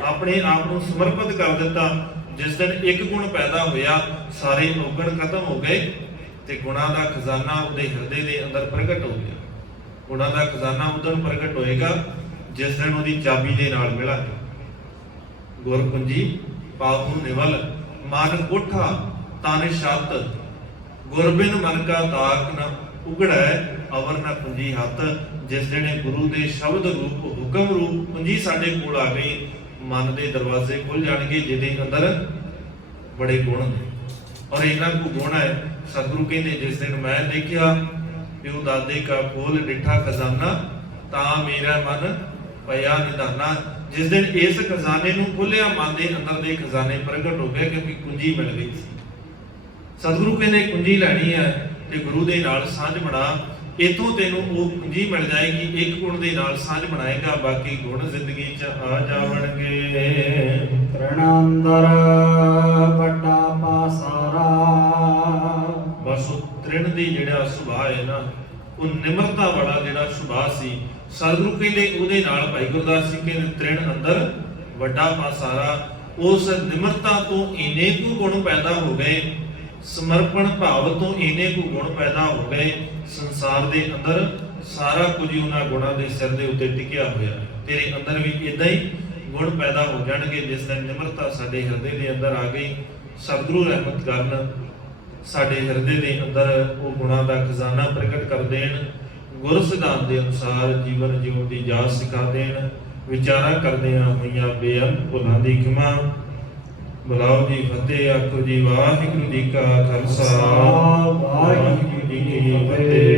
ਆਪਣੇ ਆਪ ਨੂੰ ਸਮਰਪਿਤ ਕਰ ਦਿੱਤਾ। ਜਿਸ ਦਿਨ ਇੱਕ ਗੁਣ ਪੈਦਾ ਹੋਇਆ ਸਾਰੇ ਔਗਣ ਖਤਮ ਹੋ ਗਏ ਤੇ ਗੁਣਾਂ ਦਾ ਖਜ਼ਾਨਾ ਉਹਦੇ ਹਿਰਦੇ ਦੇ ਅੰਦਰ ਪ੍ਰਗਟ ਹੋ ਗਿਆ। ਗੁਣਾਂ ਦਾ ਖਜ਼ਾਨਾ ਉਦੋਂ ਪ੍ਰਗਟ ਹੋਏਗਾ ਜਿਸ ਦਿਨ ਉਹਦੀ ਚਾਬੀ ਦੇ ਨਾਲ ਮਿਲਾਂਗੇ। ਗੁਰ ਕੁੰਜੀ ਪਾਹੂ ਨਿਵਲ ਮਨ ਕੋਠਾ ਤਨ ਛੱਤ, ਗੁਰਬਿਨ ਮਨ ਕਾ ਤਾਕ ਨ ਉਗੜੈ ਅਵਰ ਨ ਕੁੰਜੀ ਹੱਥ। ਜਿਸ ਦਿਨ ਗੁਰੂ ਦੇ ਸ਼ਬਦ ਰੂਪ ਹੁਕਮ ਰੂਪ ਕੁੰਜੀ ਸਾਡੇ ਕੋਲ ਆ ਗਈ, ਮਨ ਦੇ ਦਰਵਾਜ਼ੇ ਖੁੱਲ ਜਾਣਗੇ ਜਿਹਦੇ ਅੰਦਰ ਬੜੇ ਗੁਣ ਨੇ। ਔਰ ਇਹਨਾਂ ਕੋ ਗੁਣ ਹੈ ਸਤਿਗੁਰੂ ਕਹਿੰਦੇ ਜਿਸ ਦਿਨ ਮੈਂ ਦੇਖਿਆ ਪਿਓ ਦਾਦੇ ਕਾ ਖੋਲ ਡਿਠਾ ਖਜ਼ਾਨਾ ਤਾਂ ਮੇਰਾ ਮਨ ਪਿਆ ਨਿਧਾਨਾ। ਜਿਸ ਦਿਨ ਇਸ ਖਜ਼ਾਨੇ ਨੂੰ ਖੋਲਿਆ ਮਨ ਦੇ ਅੰਦਰ ਦੇ ਖਜ਼ਾਨੇ ਪ੍ਰਗਟ ਹੋ ਗਏ ਕਿਉਂਕਿ ਕੁੰਜੀ ਮਿਲ ਗਈ ਸੀ। ਸਤਿਗੁਰੂ ਕਹਿੰਦੇ ਕੁੰਜੀ ਲੈਣੀ ਹੈ ਤੇ ਗੁਰੂ ਦੇ ਨਾਲ ਸਾਂਝ ਬਣਾ, ਇਥੋਂ ਤੈਨੂੰ ਉਹ ਕੁੰਜੀ ਮਿਲ ਜਾਏਗੀ। ਇੱਕ ਗੁਣ ਦੇ ਨਾਲ ਸਾਂਝ ਬਣਾਏਗਾ, ਬਾਕੀ ਗੁਣ ਜ਼ਿੰਦਗੀ 'ਚ ਆ ਜਾਵਣਗੇ। ਤ੍ਰਿਣੰਦਰ ਵੱਡਾ ਪਾਸਾਰਾ, ਬਸ ਉਹ ਤ੍ਰਿਣ ਦੀ ਜਿਹੜਾ ਸੁਭਾਅ ਹੈ ਨਾ, ਉਹ ਨਿਮਰਤਾ ਵਾਲਾ ਜਿਹੜਾ ਸੁਭਾਅ ਸੀ। ਸਤਿਗੁਰੂ ਕਹਿੰਦੇ ਉਹਦੇ ਨਾਲ ਭਾਈ ਗੁਰਦਾਸ ਜੀ ਕਹਿੰਦੇ ਤ੍ਰਿਣ ਅੰਦਰ ਵੱਡਾ ਪਾਸਾਰਾ। ਉਸ ਨਿਮਰਤਾ ਤੋਂ ਇੰਨੇ ਕੁ ਗੁਣ ਪੈਦਾ ਹੋ ਗਏ, ਸਮਰਪਣ ਭਾਵ ਤੋਂ ਇੰਨੇ ਕੁ ਗੁਣ ਪੈਦਾ ਹੋ ਗਏ, ਸੰਸਾਰ ਦੇ ਅੰਦਰ ਸਾਰਾ ਕੁਝ ਉਹਨਾਂ ਗੁਣਾਂ ਦੇ ਸਿਰ ਦੇ ਉੱਤੇ ਟਿਕਿਆ ਹੋਇਆ। ਤੇਰੇ ਅੰਦਰ ਵੀ ਇਦਾਂ ਹੀ ਗੁਣ ਪੈਦਾ ਹੋ ਜਾਣਗੇ ਜਿਸ ਦਿਨ ਨਿਮਰਤਾ ਸਾਡੇ ਹਿਰਦੇ ਦੇ ਅੰਦਰ ਆ ਗਈ। ਸਤਿਗੁਰੂ ਰਹਿਮਤ ਕਰਨ, ਸਾਡੇ ਹਿਰਦੇ ਦੇ ਅੰਦਰ ਉਹ ਗੁਣਾਂ ਦਾ ਖਜ਼ਾਨਾ ਪ੍ਰਗਟ ਕਰ ਦੇਣ, ਗੁਰ ਸਿਧਾਂਤ ਦੇ ਅਨੁਸਾਰ ਜੀਵਨ ਜਿਉਣ ਦੀ ਜਾਚ ਸਿਖਾ ਦੇਣ। ਵਿਚਾਰਾਂ ਕਰਦਿਆਂ ਹੋਈਆਂ ਬੇਅੰਤ ਭੁੱਲਾਂ ਦੀ ਖਿਮਾ। ਬੁਲਾਓ ਜੀ ਫਤਿਹ, ਆਖੋ ਜੀ ਵਾਹਿਗੁਰੂ ਜੀ ਕਾ ਖਾਲਸਾ, ਵਾਹਿਗੁਰੂ ਜੀ ਕੀ ਫਤਿਹ।